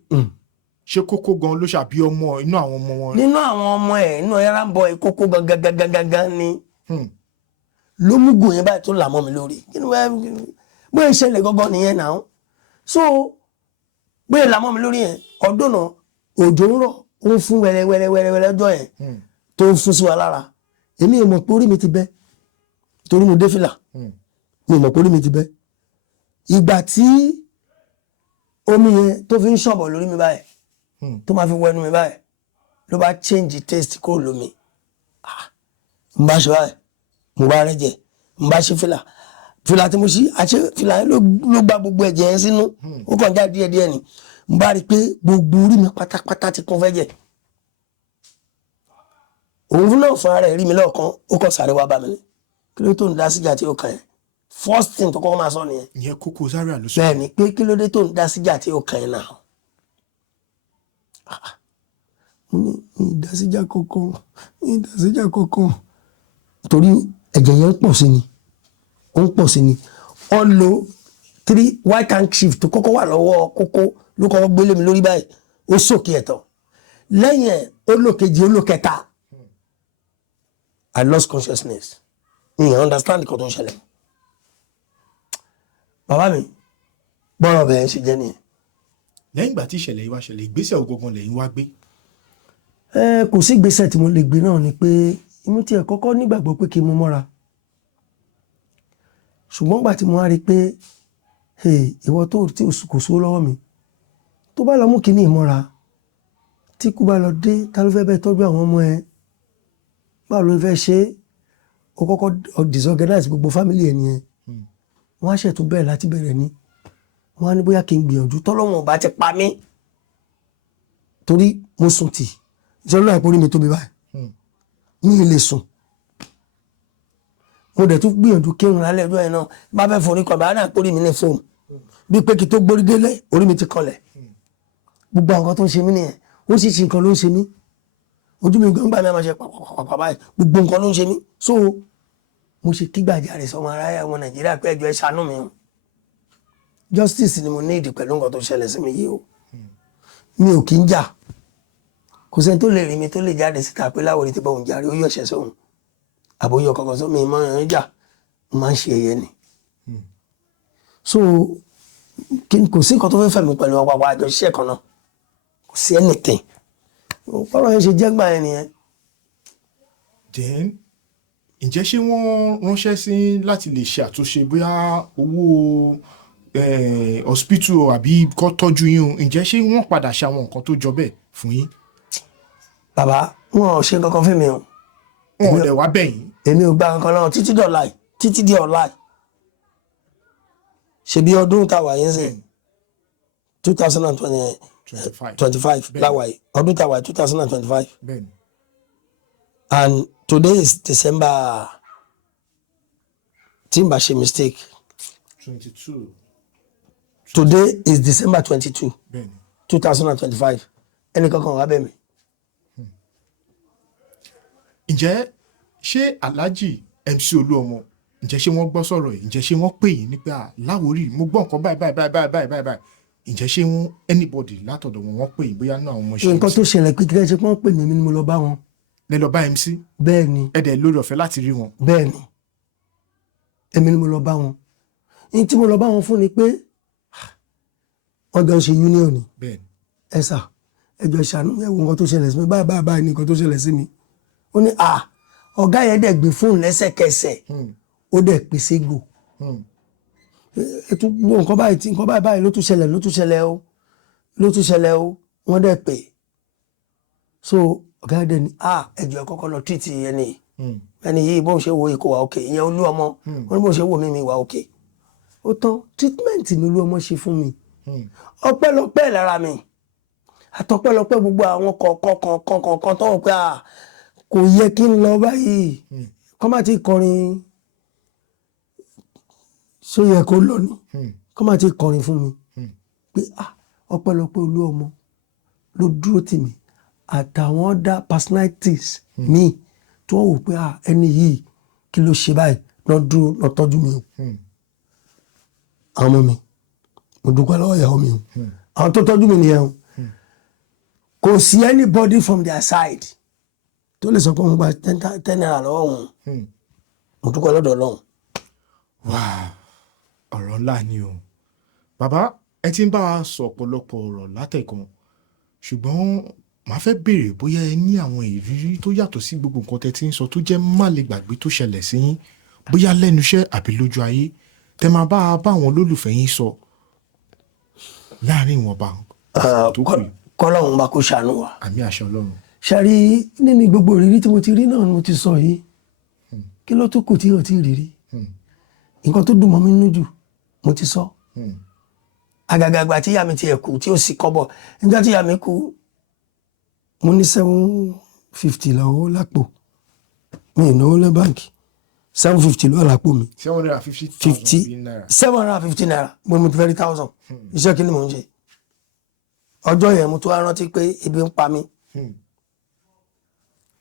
ṣé Koko gan ló ṣàbí ọmọ inú àwọn ọmọ wọn. nínú àwọn ọmọ ẹ̀ inú ẹ̀rá ń bọ Koko gangan ni ló mú gò yẹn báyìí tó là mọ́ mi lórí kí ni wọ́n bóyá ìṣẹ̀lẹ̀ gangan nìyẹn náà so bóyá là mọ́ mi lórí yẹn ọdún náà òjò ń rọ̀ ó ń fún wẹ́rẹ́wẹ́rẹ́ ọjọ́ yẹn tó ń fún sí wa lára èmi ò mọ̀ pé orí mi ti bẹ́ torí mo dé fìlà mi ò mọ̀ pé orí mi ti bẹ́ ìgbà tí omi yẹn tó fi ń ṣọ̀bọ̀ lórí mi báyìí tó máa fi wẹnu mi báyìí ló bá change taste kúrò lómi n bá ṣe báyìí mo bá rẹ́ jẹ n bá ṣe fìlà tí mo ṣí àṣẹ fìlà yẹn ló gba gbogbo ẹ̀jẹ̀ yẹn sínú ó kàn já díẹ̀díẹ̀ ni n bá rí i pé gbogbo orí mi pátápátá ti kún fẹ́jẹ̀ òun náà fún ara ẹ̀ rí mi lọ́ọ̀kan ó kàn sáré wá bá mi ní kí ló tó ń dá síjà tí ó kàn yẹn first thing tó kọ́kọ́ máa sọ nìyẹn. ìyẹn Koko Zaria ló sọ. bẹ́ẹ̀ ni pé kí ló dé tó ń dá síjà tí ó kàn yẹn náà mo ní mi ì dá síjà kankan torí ẹ̀jẹ̀ yẹn ń pọ̀ sí ni ó ń pọ̀ sí ni ó lo 3 white handkerchief tó kọ́kọ́ wà lọ́wọ́ Koko ló kọ́kọ́ gbélé mi lórí báyìí ó sòkè ẹ̀tọ́ lẹ́yìn ẹ̀ ó lò kejì ó lò kẹta I lost consciousness mi ì understand nǹkan tó ń ṣẹlẹ̀ bàbá mi bọ́rọ̀ bẹ̀rẹ̀ ṣe jẹ́ nìyẹn. lẹ́yìn ìgbà tí ìṣẹ̀lẹ̀ yìí wá ṣẹlẹ̀ ìgbésẹ̀ ògangan lẹ́yìn wá gbé. kò sí ìgbésẹ̀ tí mo lè gbé náà ni pé inú tiẹ̀ kọ́kọ́ nígbàgbọ́ pé kí n mú mọ́ra ṣùgbọ́n gbà tí mo wá rí i pé ìwọ tó tí kò sówó lọ́wọ́ mi tó bá lọ mú kíní ìmọ́ra tí kú bá lọ dé ta ló fẹ́ bẹ́ẹ̀ tọ́jú àwọn ọmọ ẹ báwo ló fẹ́ ṣe ó kọ́kọ́ disorganize gbogbo family ẹ nìyẹn wọ́n á ṣètò bẹ́ẹ̀ láti bẹ̀rẹ̀ ni wọ́n á ní bóyá kí n gbìyànjú tọ́lọ́wọ̀n bá ti pa mí torí mo sùn tì ìṣòro náà ìpórí mi tóbi báyìí mi ì lè sùn mo dẹ̀ tún gbìyànjú kírun lálẹ́ ọjọ́ yẹn náà bá fẹ́ forí kan báyìí náà ìpórí mi ní fóònù bí pé kí tó gbórí délé orí mi ti kanlẹ̀ gbogbo àwọn tó ń ṣe mí nìyẹn ó sì ṣe nǹkan ló ń ṣe mí ojú mi gbọ́ngbà mi a máa ṣe pàpàpàpà báyìí gbogbo nǹkan ló ń ṣe mí so mo ṣe kígbàjarè sọmọ aráyé àwọn Nàìjíríà pé ẹjọ́ ẹ ṣàánú mi o justice ni mo ní ìdí pẹ̀lú nǹkan tó ṣẹlẹ̀ sí mi yìí o mi ò kí ń jà kò sẹ́ni tó lè rí mi tó lè jáde síta pé Láwòrì ti bá òun jàre ó yọ ẹ̀ṣẹ̀ sóhun àbóyọ kankan sóhun mi máa ń jà máa ń ṣe ẹyẹ ni so kò sí nǹkan tó fẹ́ fẹ̀mí pẹ̀lú ọ̀pọ̀ àjọṣiṣẹ́ kan náà kò sí anything ọ̀rọ̀ yẹn ṣe jẹ́gbà yẹn nìyẹn. then ǹjẹ́ ṣé wọ́n ránṣẹ́ sí láti lè ṣe àtúnṣe bóyá owó hospital àbí kó tọ́jú yín o ǹjẹ́ ṣé wọ́n padà ṣe àwọn nǹkan tó jọ bẹ́ẹ̀ fún yín. bàbá wọn ò ṣe kankan fún mi o. wọn ò dẹ̀ wá bẹ̀ yín. èmi ò gba kankan lọ́wọ́ títí di ọ̀la ṣebí ọdún táwa yẹn sìn 2025 láwa yìí ọdún táwa yìí 2025 and today is December tí n bá ṣe mistake 22. Today is December 22 2025 ẹnì kankan wà bẹ́ẹ̀ mi. ǹjẹ́ ṣé Alhaji MC Olúọmọ ǹjẹ́ ṣé wọ́n gbọ́ sọ̀rọ̀ yìí ǹjẹ́ ṣé wọ́n pè yín nípa Láwòrì mo gbọ́ nǹkan báyìí ǹjẹ́ ṣé wọ́n anybody látọ̀dọ̀ wọn pè yín bóyá náà àwọn ọmọ ṣe. nǹkan tó ṣẹlẹ̀ pé kíkẹ́ ṣe pé wọ́n pè mí ni mo lọ bá wọn. lẹ lọ bá MC. bẹ́ẹ̀ ni. ẹ̀dẹ̀ lórí ọ̀fẹ́ láti rí wọn. bẹ́ẹ̀ ni èmi ni mo lọ bá wọn ní tí mo lọ bá wọn fún ni pé wọ́n jọ ń ṣe union ni ẹ sà ẹjọ́ ìṣàánú ẹ wo nǹkan tó ṣẹlẹ̀ sí mi báyìí ní nǹkan tó ṣẹlẹ̀ sí mi ó ní ọ̀gá yẹn dẹ̀ gbé fóònù lẹ́sẹ̀kẹsẹ̀ ó dẹ̀ pèsè gbò ètò nǹkan báyìí ló tún ṣẹlẹ̀ o wọ́n dẹ̀ pè so ọ̀gá yẹn dẹ̀ ní ẹjọ́ ẹ kọ́kọ́ lọ tírìtì ẹni yìí bóun ṣe wo ikọ̀ wà òkè ìyẹn Olúọmọ wọn ní bóun ṣe wo mímí wà òkè ó tán treatment ni Olúọmọ ṣe fún mi ọpẹ́lọpẹ́ lára mi àtọpẹ́lọpẹ́ gbogbo àwọn kọ̀ọ̀kan tó wọ́n pé kò yẹ kí n lọ báyìí kọ́ má ti kọrin ṣó yẹ kó lọ ni kọ́ má ti kọrin fún mi pé ọpẹ́lọpẹ́ Olúọmọ ló dúró tì mí àtàwọn other personalities mi tí wọ́n wò pé ẹni yìí kí ló ṣe báyìí lọ dúró lọ tọ́jú mi o àwọn ọmọ mi mo dúpẹ́ lọ́wọ́ ìyàwó mi o àwọn tó tọ́jú mi nìyẹn o kò sí anybody from their side tó lè sọ pé mo gba 10 naira lọ́wọ́ wọn mo dúpẹ́ lọ́dọ̀ Ọlọ́run. ọ̀rọ̀ ńlá ni o bàbá ẹ ti ń bá wa sọ ọ̀pọ̀lọpọ̀ ọ̀rọ̀ látẹ̀kan ṣùgbọ́n màá fẹ́ béèrè bóyá ẹ ní àwọn ìrírí tó yàtọ̀ sí gbogbo nǹkan tẹ́ ti ń sọ tó jẹ́ má lè gbàgbé tó ṣẹlẹ̀ sí yín bóyá lẹ́nu iṣẹ́ àbí lójú ayé tẹ́ máa bá àwọn olólùfẹ́ yín sọ láàrin ìwọ̀nba tó kù. kọ́lọ́run bá kó ṣàánú wa. àmì àṣẹ Ọlọ́run. ṣàrí nínú gbogbo ìrírí tí mo ti rí náà ni mo ti sọ yìí kí ló tún kù tí o ti rí rí nǹkan tó dùn mọ́ mi nínú jù mo ti sọ àgàgàgbà tí ìyá mi ti ẹ̀ kú tí ó sì kọ́bọ̀ nígbà tí ìyá mi kú mo ní 750 lọ́wọ́ lápò mi ìnáwó lẹ́ báǹkì 750 lọ́wọ́ lápò mi 750 naira mo ti fẹ́ rí 1000 iṣẹ́ kí ni mò ń ṣe ọjọ́ yẹn mo tún wá rántí pé ebi ń pa mí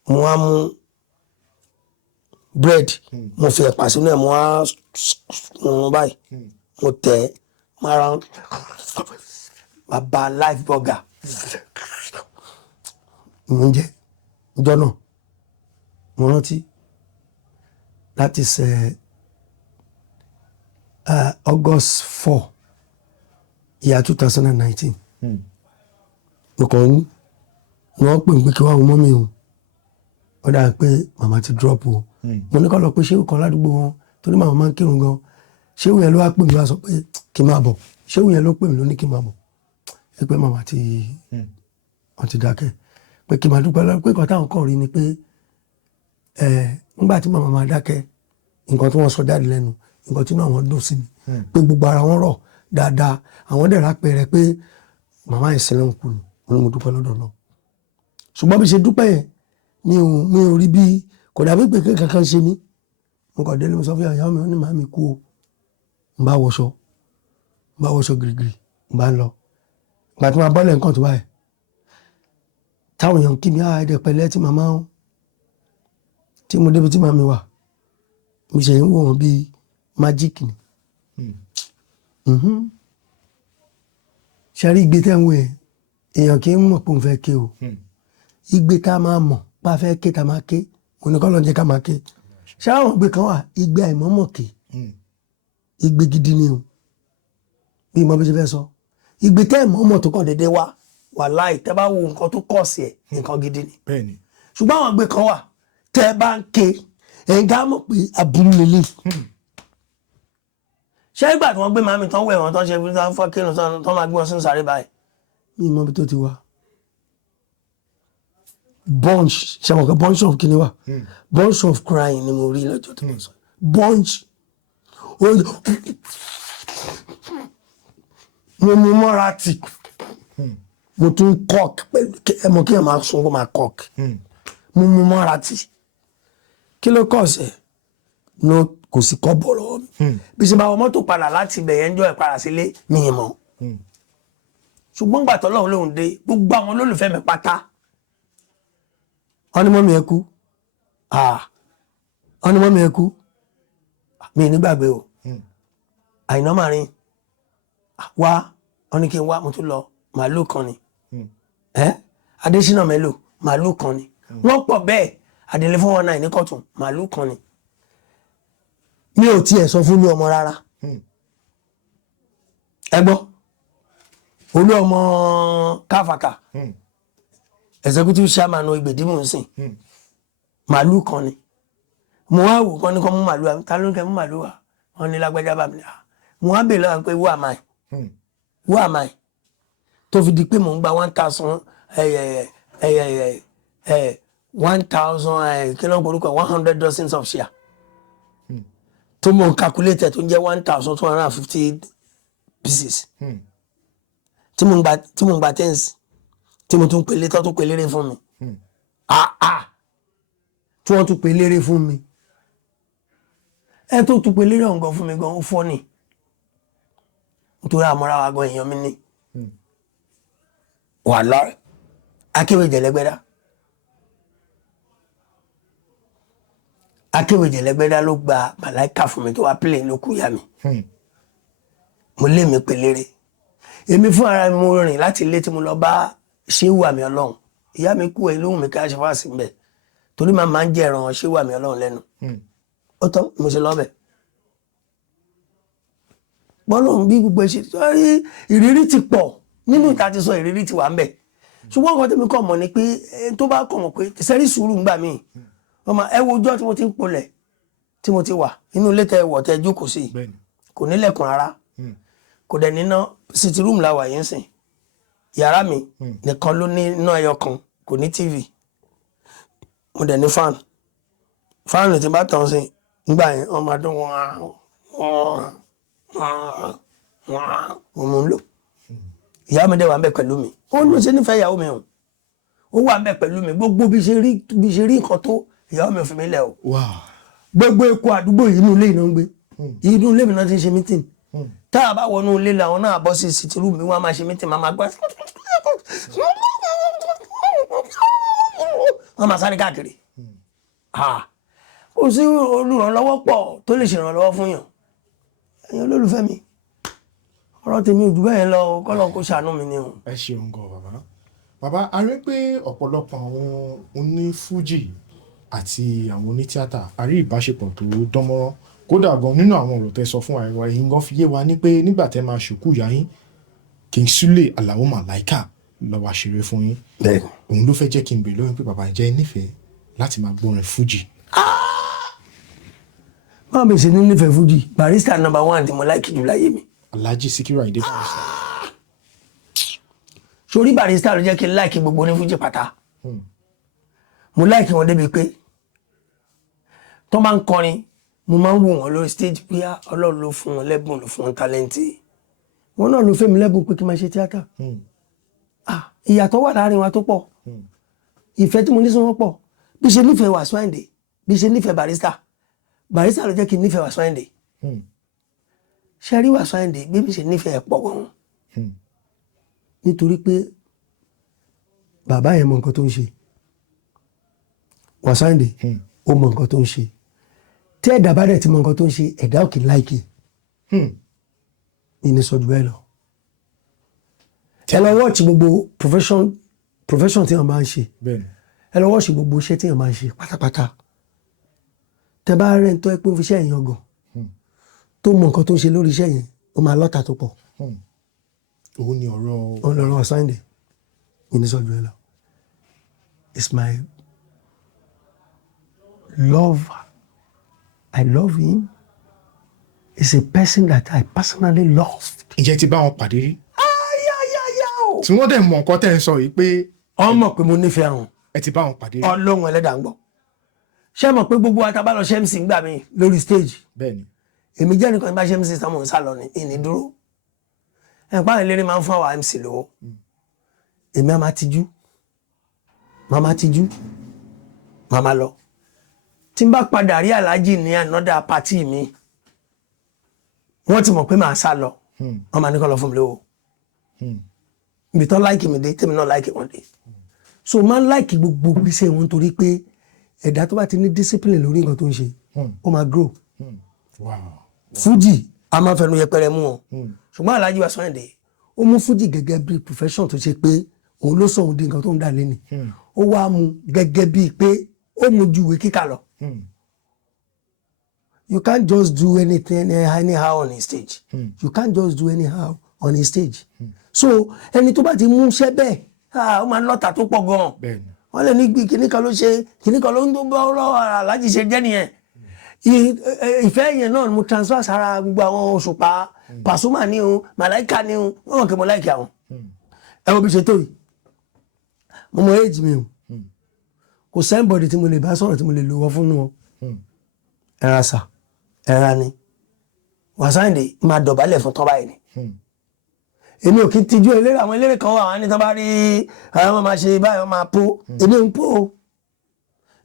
mo wá mú bread mo fi ẹ̀pà sínú ẹ̀ mo wá mú báyìí mo tẹ̀ ẹ́ mara bàbá life burger mo ń jẹ ìjọ náà mo rántí láti ṣe August 4 year 2019 mo kàn ń wọ́n pè ń pé kí wá wo mọ́mí o ó dáa pé màmá ti drop o mo ní kọ́ lọ pé ṣéwù kan ládùúgbò wọn torí màmá máa ń kírun gan ṣéwù yẹn ló wá pè mí wá sọ pé kí n máa bọ̀ ṣéwù yẹn ló pè mí ló ní kí n máa bọ̀ ẹ pé màmá ti wọ́n ti dákẹ́ pé kí n máa dúpẹ́ lọ́wọ́ pé nǹkan táwọn kàn rí ni pé nígbà tí màmá máa dákẹ́ nǹkan tí wọ́n sọ jáde lẹ́nu nǹkan tí inú àwọn dùn sí ni pé gbogbo ara wọn rọ̀ dáadáa àwọn dẹ̀ rápẹ̀rẹ̀ pé màmá ìṣẹ̀lẹ̀ ń kú ni mo ní mo dúpẹ́ lọ́dọ̀ náà ṣùgbọ́n bí ṣe dúpẹ́ yẹn mi ò rí bí kò dàbí pé kankan ṣe mí mo kàn délé mo sọ fún ìyá mi ó ní màá mi kú o n bá wọṣọ gírígírí n bá ń lọ ìgbà tí mo bọ́lẹ̀ nǹkan tó báyìí táwọn èèyàn kí mi ẹ̀dẹ̀ pẹ̀lẹ́ tí màmá ń tí mo débi tí màmí wà mo ṣe ń wò wọ́n bíi májíìkì ni ṣe rí igbe tẹ́ ń wò yẹn èèyàn kì í mọ̀ pé òun fẹ́ ké o igbe tá a máa mọ̀ pa fẹ́ ké tá a máa ké òun ni kọ́ ló ń jẹ́ ká máa ké ṣé àwọn igbe kan wà igbe àìmọ́mọ̀ ké igbe gidi ni o bí mo bí ṣe fẹ́ sọ igbe tẹ́ ìmọ̀ọ́mọ̀ tó kàn déédéé wá wàláhì tẹ́ bá wo nǹkan tó kọ̀ sí ẹ̀ nǹkan gidi ni ṣùgbọ́n àwọn igbe kan wà tẹ́ bá ń ké ẹ̀yin ká mọ̀ pé aburú lélẹ̀ ṣé ìgbà tí wọ́n gbé màmí tán wẹ̀ wọ́n tán ṣe fi tán fọ́ kírun tán máa gbé wọn sínú sàréè báyìí mi ì mọ̀ bí tó ti wá bunch ṣe mọ̀ pé bunch of kini wa bunch of crying ni mo rí lọ́jọ́ tó ń sọ bunch mo mú mọ́ra tì mo tún cock pẹ̀lú ẹmọ kí ẹ máa sun kó máa cock mo mú mọ́ra tì kí ló kọ̀ ṣe no kò sí kọ́ bọ̀ lọ́wọ́ mi bí ṣe máa wọ mọ́tò padà láti ibẹ̀ yẹn ń jọ ẹ̀ padà sílé mi ì mọ̀ ṣùgbọ́n gbàtọ́ lọ́hùn lóhùn dé gbogbo àwọn olólùfẹ́ mi pátá wọ́n ní mọ́mí ẹ kú wọ́n ní mọ́mí ẹ kú mi ì nígbàgbé o Àìná Màrín wá wọ́n ní kí n wá mo tún lọ màálù kan ni Adésínà Mélòó màálù kan ni wọ́n pọ̀ bẹ́ẹ̀ Adélé 419 ní Kọ̀tún màálù kan ni mi ò tiẹ̀ sọ fún mi ọmọ rárá ẹ gbọ́ olú ọmọ káfàkà executive chairman Ìgbèdìmọ̀ nsìn màálù kan ni mo wá wò kán ní kán mú màálù wa ta ló ń kẹ́ mú màálù wa wọn ní lágbájá bá mi mo wá bèèrè lọ́wọ́ pé who am I tó fi di pé mò ń gba 1,000 kí ló ń porúkọ 100 dozens of share tó mọ̀ calculated tó ń jẹ́ 1,250 pieces tí mo ń gba tens tí mo tún pèlé tó tún pè lérè fún mi tí wọ́n tún pè lérè fún mi ẹ tó tún pè lérè ọ̀ngàn fún mi gan ó fọ́ ni nítorí àmọ́ra wa gan èèyàn mi ní wà lọ́rẹ̀ Akéwèjẹ̀lẹ́gbẹ́dá ló gba màláìka fún mi tó wá pílẹ̀ ló kú yá mi mo lé mi pè lérè èmi fún ara mi mo rìn láti ilé tí mo lọ bá Ṣéwù Àmì Ọlọ́run ìyá mi kú ẹ lóhùn mi ká ṣe wá sí mbẹ torí màá máa ń jẹ ẹran Ṣéwù Àmì Ọlọ́run lẹ́nu ó tán mo ṣe lọ́bẹ̀ bọ́lọ́run bí gbogbo ṣe sọ́rí ìrírí ti pọ̀ nínú ìta ti sọ ìrírí ti wà ń bẹ̀ ṣùgbọ́n nǹkan tẹ́mi kọ̀ mọ̀ ni pé tó bá kọ̀ mọ̀ pé sẹ́rí sùúrù ń gbà mí ọmọ ẹ wo ọjọ́ tí mo ti ń polẹ̀ tí mo ti wà inú ilé tẹ wọ̀ tẹ jókòó sí kò nílẹ̀kùn rárá kò dẹ̀ níná sitting room la wà yín sìn yàrá mi nìkan ló ní iná ẹyọ kan kò ní TV mo dẹ̀ ní fan tí bá tàn sí nígbà yẹn wọ́n máa dún wọn mò ń lò ìyá mi dẹ̀ wà ń bẹ pẹ̀lú mi ó ló ṣe nífẹ̀ẹ́ ìyàwó mi o ó wà ń bẹ pẹ̀lú mi gbogbo bí ṣe rí nǹkan tó ìyàwó mi ò fi mí lẹ̀ o gbogbo eku àdúgbò yìí inú ilé iná ń gbé inú ilé mi náà ti ń ṣe mítìn tá a bá wọnú ilé làwọn náà bọ́ sí sítírù mi wọ́n máa ṣe mítìn máa gbá wọ́n máa sáré káàkiri kò sí olùrànlọ́wọ́ pọ̀ tó lè ṣèrànlọ́wọ́ fún yàn ẹ̀yin olólùfẹ́ mi ọ̀rọ̀ tèmi ò jù bẹ́ẹ̀ lọ kọ́lọ́n kó ṣàánú mi ni o. ẹ ṣeun gan bàbá a rí pé ọ̀pọ̀lọpọ̀ àwọn onífújì àti àwọn onítíátà a rí ìbáṣepọ̀ tó dánmọ́rán kódà gan nínú àwọn ọ̀rọ̀ tẹ́ sọ fún àìwá yìí gan fi yé wa ní pé nígbà tẹ́ máa ṣòkú ìyá yín King Sule Alao Malaika ló wá ṣeré fún yín òun ló fẹ́ jẹ́ kí n bèèrè lọ́wọ́ pé bàbá jẹ́ nífẹ̀ẹ́ láti máa gbọ́rin fújì. báwo mi ṣe ní nífẹ̀ẹ́ fújì Barrister number 1 tí mo láìkì jù láyé mi. Alhaji Sikiru Ayinde Barrister. sórí Barrister ló jẹ́ kí n láìkì gbogbo ní fújì pátá mo láìkì wọn débi pé tó máa ń kọrin mo máa ń wò wọn lórí stage pé Ọlọ́run ló fún wọn lẹ́bùn ló fún wọn tálẹ́ǹtì wọn náà ló fẹ́ mi lẹ́bùn pé kí n máa ṣe tíátà ìyàtọ̀ wà láàrin wa tó pọ̀ ìfẹ́ tí mo ní sí wọn pọ̀ bí ṣe nífẹ̀ẹ́ Wasiu Ayinde bí ṣe nífẹ̀ẹ́ Barrister ló jẹ́ kí n nífẹ̀ẹ́ Wasiu Ayinde ṣe rí Wasiu Ayinde bí mi ṣe nífẹ̀ẹ́ pọ̀ gan nítorí pé bàbá yẹn mọ nǹkan tó ń ṣe Wasiu Ayinde ó mọ nǹkan tó ń ṣe tí ẹ̀dá bá dẹ̀ ti mọ nǹkan tó ń ṣe ẹ̀dá ò kì í láìkì ní sọ jù bẹ́ẹ̀ lọ ẹ lọ wọ́ọ̀tì gbogbo profession tí wọ́n máa ń ṣe ẹ lọ wọ́ọ̀tì gbogbo iṣẹ́ tí wọ́n máa ń ṣe pátápátá tẹ bá rẹ̀ ń tọ́ ẹ pé ó fi iṣẹ́ yẹn yangàn tó mọ nǹkan tó ń ṣe lórí iṣẹ́ yẹn ó máa lọ́ta tó pọ̀. òun ni ọ̀rọ̀ Wasiu Ayinde ní sọ jù bẹ́ẹ̀ lọ it's my love. I love him. He's a person that I personally loved. Ǹjẹ́ ti bá wọn pàdé rí? Tí wọ́n dẹ̀ mọ̀ nǹkan tẹ́ ń sọ yìí pé. Wọ́n mọ̀ pé mo nífẹ̀ẹ́ wọn. Ẹ ti bá wọn pàdé rí. Ọlọ́run ẹlẹ́dàá ń gbọ́. Ṣé mọ̀ pé gbogbo wa ta bá lọ ṣe MC gbà mí lórí stage? Bẹ́ẹ̀ni. Èmi jẹ́ nìkan bá ṣe MC sá mò ń sá lọ ní ìní dúró. Ẹ̀pá àwọn eléré máa ń fún àwọn MC lówó. Èmi á máa tijú. Màmá lọ. Tí n bá padà rí Alhaji ní another party mi wọ́n ti mọ̀ pé màá sá lọ wọ́n máa ní kọ́ lọ fún mi lówó ibi tán láìkì mi dé tèmi náà láìkì wọn dé so máa ń láìkì gbogbo gbèsè wọn torí pé ẹ̀dá tó bá ti ní discipline lórí nǹkan tó ń ṣe ó máa grow Fuji a máa fẹnu yẹpẹrẹ mú wọn ṣùgbọ́n Alhaji Wasiu Ayinde ó mú Fuji gẹ́gẹ́ bí profession tó ṣe pé òun ló sọ òun di nǹkan tó ń dà lẹ́nu ó wá mú gẹ́gẹ́ bíi pé ó mú ju ìwé kíkà lọ. You can't just do anything anyhow on a stage. You can't just do anyhow on a stage. So ẹni tó bá ti mú iṣẹ́ bẹ́ẹ̀ ó máa ń lọ́tà tó pọ̀ gan-an. Wọ́n lè ní kíní kan ló ṣe kíní kan ló ń tó bá ọ̀rọ̀ Alhaji ṣe jẹ́ nìyẹn. Ìfẹ́ yẹn náà mo transfer sára gbogbo àwọn Òṣùpá Pasuma ni o Malaika ni o wọ́n mọ̀ kí mo láìkí àwọn. Ẹ wo bí ṣe tó yìí. Mo mọ éèjì mi o. Kò sẹ́ńbọ̀dì tí mo lè bá sọ̀rọ̀ tí mo lè lò wọ́ fún wọn. Ẹ̀rà sà ẹ̀rà ni Wasiu Ayinde máa dọ̀bálẹ̀ fún tọ́ báyìí ni. Èmi ò kí tijú eléré àwọn eléré kan wà wọ́n ní tán bá rí àwọn ọmọ máa ṣe báyìí wọ́n máa po èmi ń po o.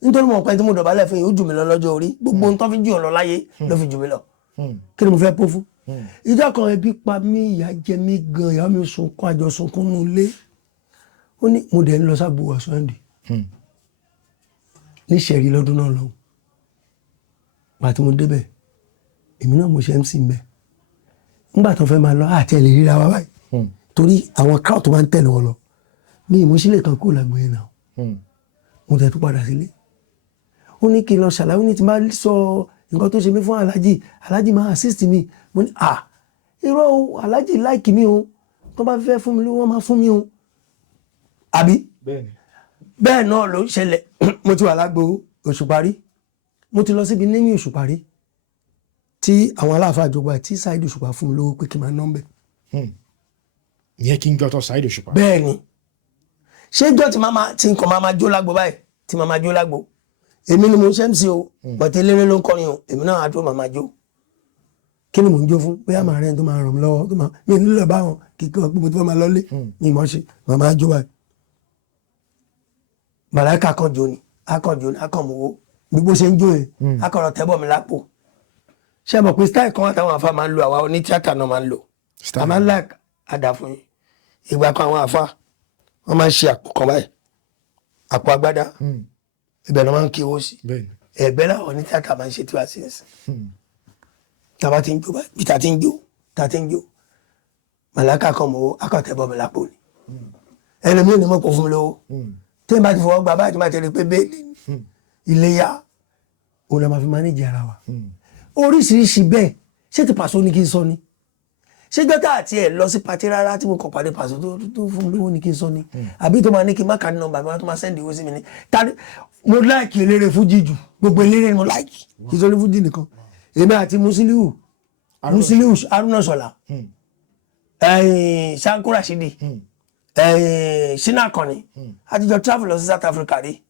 Nítorí mo pẹ́ tí mo dọ̀bálẹ̀ fún yìí ó jù mí lọ lọ́jọ́ orí gbogbo ohun tó fi jù ọ́ lọ láyé ló fi jù mí lọ. Kí ni mo fẹ́ po fún? Ìjọ́ kan ebi pa mí ìyà jẹ mí gan ìyá mi sunkún àjọ sunkún nù lé. Ó ní mo dẹ̀ ń lọ sábò Wasiu Ayinde. Ní ṣẹ̀rí lọ́dún náà lọ́hùn. Pàtí mo débẹ̀ èmi náà mo ṣe MC mbẹ̀ nígbà tó fẹ́ máa lọ àti ẹ̀lẹ́ ríra wa báyìí torí àwọn crowd tó máa ń tẹ̀lé wọn lọ ní ìmúṣílẹ̀ kan kó làgbọ̀ yẹn náà mo tẹ̀ tó padà sílé ó ní kí n lọ ṣàlàyé ní ti máa sọ nǹkan tó ṣe mí fún Alhaji máa assist mi mo ní irọ́ o Alhaji like mi o tó bá fẹ́ fún mi lówó wọ́n máa fún mi o àbí bẹ́ẹ̀ náà ló ṣẹlẹ̀ mo ti wà lágbo Òṣùpá rí mo ti lọ síbi níní Òṣùpá rí tí àwọn aláàfáà àjọgbà tí Saheed Òṣùpá fún mi lówó pé kí n máa nọ́mbẹ̀. ìyẹn kí n gbọ́tọ̀ Saheed Òṣùpá. bẹ́ẹ̀ ni ṣé ìjọ tí nǹkan máa jó lágbo báyìí tí máa jó lágbo èmi ni mo ṣe MC o bọ̀tẹ́ eléré ló ń kọrin o èmi náà àdúró màmá jó kí ni mò ń jó fún bóyá màá rẹ̀ tó máa ràn mí lọ́wọ́ tó máa mi nílò bá wọn kíkọ́ gbogbo tó máa lọ́lé ní ìmọ̀ ṣe màmá jó báyìí màláìka kan jó ni akọ̀mọ̀wó gbogbo ṣe ń jó yẹn akọ̀rọ̀ tẹ́bọ̀ mi lápò ṣé mọ̀ pé style kan àtàwọn àfa máa ń lo àwa oní tíátà náà máa ń lò a máa ń là àdá fún yín ìgbà kan àwọn àfa wọ́n máa ń ṣe àpò kan báyìí àpò agbádá ibẹ̀ náà máa ń kí owó sí ẹ̀gbẹ́ láwọn oní tíátà máa ń ṣe tí wàá sí ẹ̀sìn tàbá ti ń jó báyìí bí ta ti ń jó màláìka kan mọ̀ akọ̀tẹ́bọ̀ mi lápò ni ẹlòmíràn ni mo kò fún mi lówó tí n bá ti fọwọ́ gba báyìí tí n bá ti rí pé bẹ́ẹ̀lì iléyà òun la máa fi mánéjì ara wa oríṣiríṣi bẹ́ẹ̀ ṣé ti Pàṣọ ní kí n sọ ni ṣé jọ́tà àti ẹ̀ lọ sí patí rárá tí mo kàn pàdé Pàṣọ tó fún mi lówó ní kí n sọ ni àbí tó máa ní kí n má kà ní nọ́mbà mi wá tó máa sẹ́ndì owó sí mi ni mo láìkì eléré fújì jù gbogbo eléré ni mo láìkì kì í sọ ní fújì nìkan èmi àti Musiliu Haruna Ṣọlá Shanko Rashidi Ṣínà Àkànní àtijọ́ travel lọ sí South Africa rí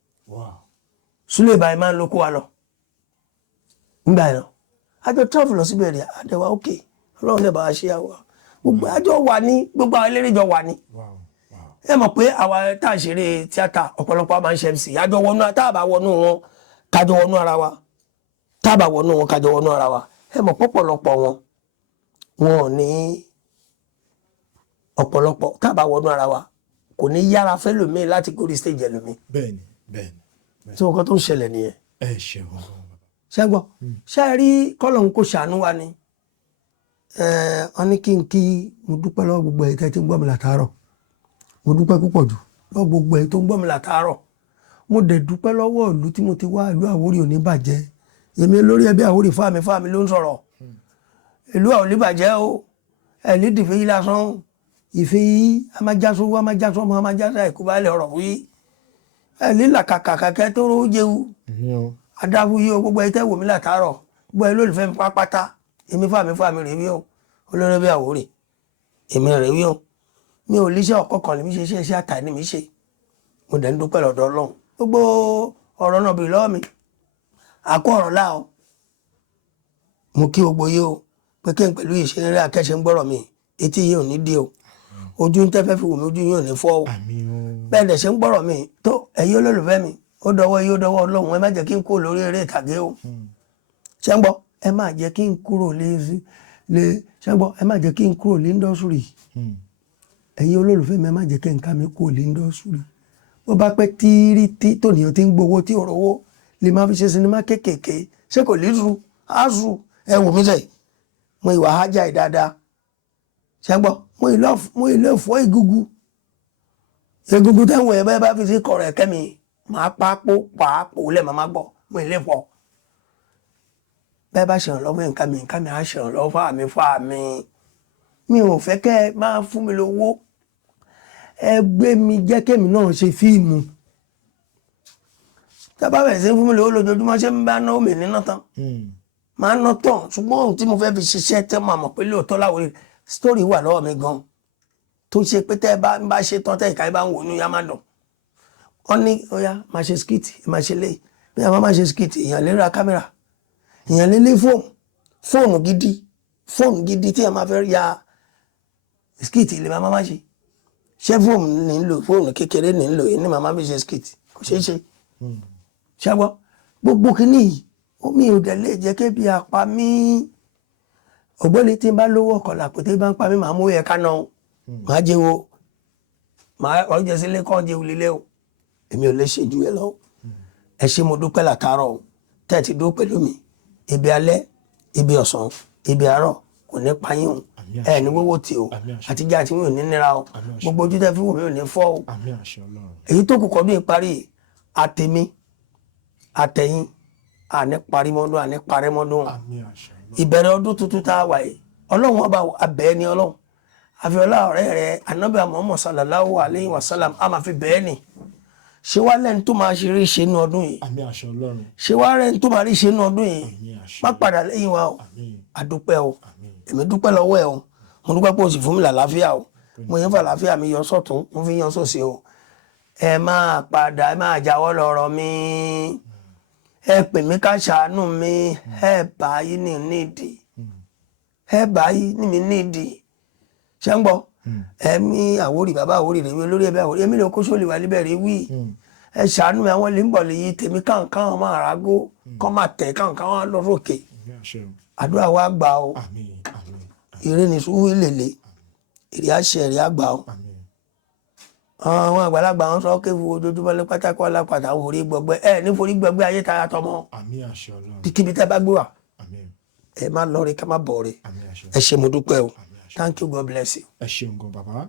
Sule Baye máa ń lókó wa lọ nígbà yẹn àjọ travel lọ síbẹ̀ rí àdẹ̀wà òkè Ọlọ́run lè bá wa ṣe àwọ̀ gbogbo àjọ wà ní gbogbo àwọn eléré jọ wà ní ẹ mọ̀ pé àwa tá à ń ṣeré tíátà ọ̀pọ̀lọpọ̀ máa ń ṣe MC àjọ wọnú táàbà wọnú wọn kájọ wọnú ara wa táàbà wọnú wọn kájọ wọnú ara wa ẹ mọ̀ pọ̀pọ̀lọpọ̀ wọn ò ní ọ̀pọ̀lọpọ̀ tábà wọnú ara wa kò ní yára fẹ́ lómi láti gorí stage ẹlòmí. bẹ́ẹ̀ni. tí nǹkan tó ń ṣẹlẹ̀ nìyẹn. ẹ ṣeun. ṣẹ́gbọ́ ṣe rí kọ́lọ̀hún kò ṣàánú wa ni wọ́n ní kí mo dúpẹ́ lọ́wọ́ gbogbo ẹ̀yin tí ń gbọ́ mi látàárọ̀ mo dúpẹ́ púpọ̀ jù lọ́wọ́ gbogbo ẹ̀yin tó ń gbọ́ mi látàárọ̀ mo dẹ̀ dúpẹ́ lọ́wọ́ ìlú tí mo ti wá ìlú Àwórì ò ní bàjẹ́ èmi lórí ẹbí Àwórì fáàmì ló ń sọ̀rọ̀ ìlú àwọn oníbàjẹ́ o ẹ̀ ní dìfẹ́ yìí lásán ìfẹ́ yìí amájásó ọmọ amájásó àìkú balẹ̀ ọ̀rọ̀ wí ẹ̀ lílà kàkàkẹ́ tó ró jẹun adáfú yìí o gbogbo ẹ̀ tẹ́ wò mí látàárọ̀ gbogbo ẹ̀ lólùfẹ́ mi pápátá èmi fáàmì rèé wí o olórí ẹbí Àwórì èmi rèé wí o mi ò líṣẹ́ ọ̀kọ̀ọ̀kan lèmi ṣe iṣẹ́ àtà ní mi ṣe mo dẹ̀ ń dúpẹ́ lọ́dọ̀ Ọlọ́run gbogbo ọ̀rọ̀ náà bèrè lọ́wọ́ mi àkó ọ̀rọ̀ láà o mo kí gbogbo yìí o pé kí n pẹ̀lú ìṣeré akẹ́ṣe ń gbọ́rọ̀ mi etí yìí ò ní dí o ojú ń tẹ́fẹ́ fi wò mí ojú yìí ò ní fọ́ o bẹ́ẹ̀ dẹ̀ ṣe ń gbọ́rọ̀ mi tó ẹ̀yin olólùfẹ́ mi ó dọwọ́ yìí ó dọwọ́ Ọlọ́run ẹ má jẹ́ kí n kúrò lórí eré ìtàgé o ṣé ń gbọ́ ẹ má jẹ́ kí n kúrò lé ṣé ń gbọ́ ẹ má jẹ́ kí n kúrò lé indọ́sùrì ẹ̀yin olólùfẹ́ mi ẹ má jẹ́ kí n ká mi kúrò lé indọ́sùrì bó bá pẹ́ tíírí tòníyàn ti ń gbowó tí ò rówó lè má fi ṣe sinimá kéékèèké ṣé kò lè zu áṣù ẹ wò mí sẹ́yìn mo ìwà hájà ì dáadáa ṣẹ́gbọ́ mo ìlú ẹ̀fọ́ egungun tẹ́wọ̀n ẹ̀ bẹ́ẹ̀ bá fi sí kọ̀rọ̀ ẹ̀kẹ́ mi máa pàápò lẹ̀ máa gbọ́ mo ìlú ẹ̀fọ́ bẹ́ẹ̀ bá ṣèrànlọ́wọ́ nǹkan mi á ṣèrànlọ́wọ́ fáàmì mi ò fẹ́ kẹ́ ẹ máa fún mi lówó ẹ gbé mi jẹ́ kémi náà ṣe fíìmù tábà bẹ̀rẹ̀ sí fún mi lówó lójoojúmọ́ ṣé ń bá náwó mi níná tán máa ń ná tán ṣùgbọ́n ohun tí mo fẹ́ fi ṣiṣẹ́ tẹ́ máa mọ̀ pé lóòótọ́ Láwórì sítórì wà lọ́wọ́ mi gan tó ṣe pé tẹ́ bá ṣe tán tẹ́ ìka bá ń wò ní yá má dùn wọ́n ní ọ̀yá máa ṣe skit máa ṣe léyìí bí wọ́n máa ṣe skit èèyàn lè ra kámẹ́rà èèyàn lè lé fóònù gidi tí wọ́n máa fẹ́ ya skit ilé máa ṣe ṣé fóònù kékeré ní ń lò yìí ní màmá mi ṣe skit kò ṣeé ṣe ṣàgbọ́ gbogbo kìíní yìí omi ò dẹ̀ lè jẹ́ kébi àpá mi ògbóni tí n bá lówó ọkọ̀ làpò tí n bá ń pa mí màá mú ẹ̀ka náà màá jẹ́ wo màá ọjọ́ sílé kọ́ jẹ́ olílé o èmi ò lè ṣe ju ẹ lọ ẹ ṣé mo dúpẹ́ látàárọ̀ o tẹ́ ẹ ti dúró pẹ̀lú mi ibi alẹ́ ibi ọ̀sán ibi àárọ̀ kò ní payín o ẹ ní wọ́wọ́ tí o àtijọ́ àti mi ò ní nira o gbogbo ojú tẹ́ fi wò mí ò ní fọ́ o èyí tó kù kọ́ bí ìparí àtẹ̀mí àtẹ̀yìn àní parímọ́dún àní parẹ́mọ́dún ìbẹ̀rẹ̀ ọdún tuntun tá a wà yìí Ọlọ́run ọba abẹ́ ni Ọlọ́run àfiọlá ọ̀rẹ́ rẹ̀ Ànábì Muhammad sallallahu alayhi wa sallam a máa fi bẹ́ẹ̀ ni ṣé wá lẹ́ni tó máa ṣe rí ṣe inú ọdún yìí ṣé wá lẹ́ni tó máa rí ṣe inú ọdún yìí má padà lẹ́yìn wa o àdúpẹ́ o èmi dúpẹ́ lọ́wọ́ ẹ o mo dúpẹ́ pé o sì fún mi làlàáfíà o mo yẹn fà láfíà mi yọ sọ́tún mo fi yan sósì o ẹ máa padà ẹ máa jáwọ́ lọ́rọ̀ mi ẹ pè mí ká ṣàánú mi ẹ bá yí ní nídìí ẹ bá yí ní mi nídìí ṣé ń gbọ́ ẹ̀mí Àwórì bàbá Àwórì rèé olórí ẹbí Àwórì èmi lè kó sólè wà níbẹ̀ rí wí ẹ ṣàánú mi àwọn lè ń bọ̀ lè yí tèmi káàkán máa rágó kán máa tẹ̀ káàkán wọn lọ sókè àdúrà wa gbà ó ire ní sùúrù ìlèlè èrè àṣẹ èrè àgbà ó àwọn àgbàlagbà wọn sọ kéwu ojoojúmọ́ lé pátákó alápàtà orí gbọgbẹ́ ẹ ní forí gbọgbẹ́ ayé tara tọmọ kíbi tẹ́ bá gbé wà ẹ má lọ rí ká má bọ̀ rí ẹ ṣé mo dúpẹ́ o thank you God bless you. ẹ ṣeun gan bàbá.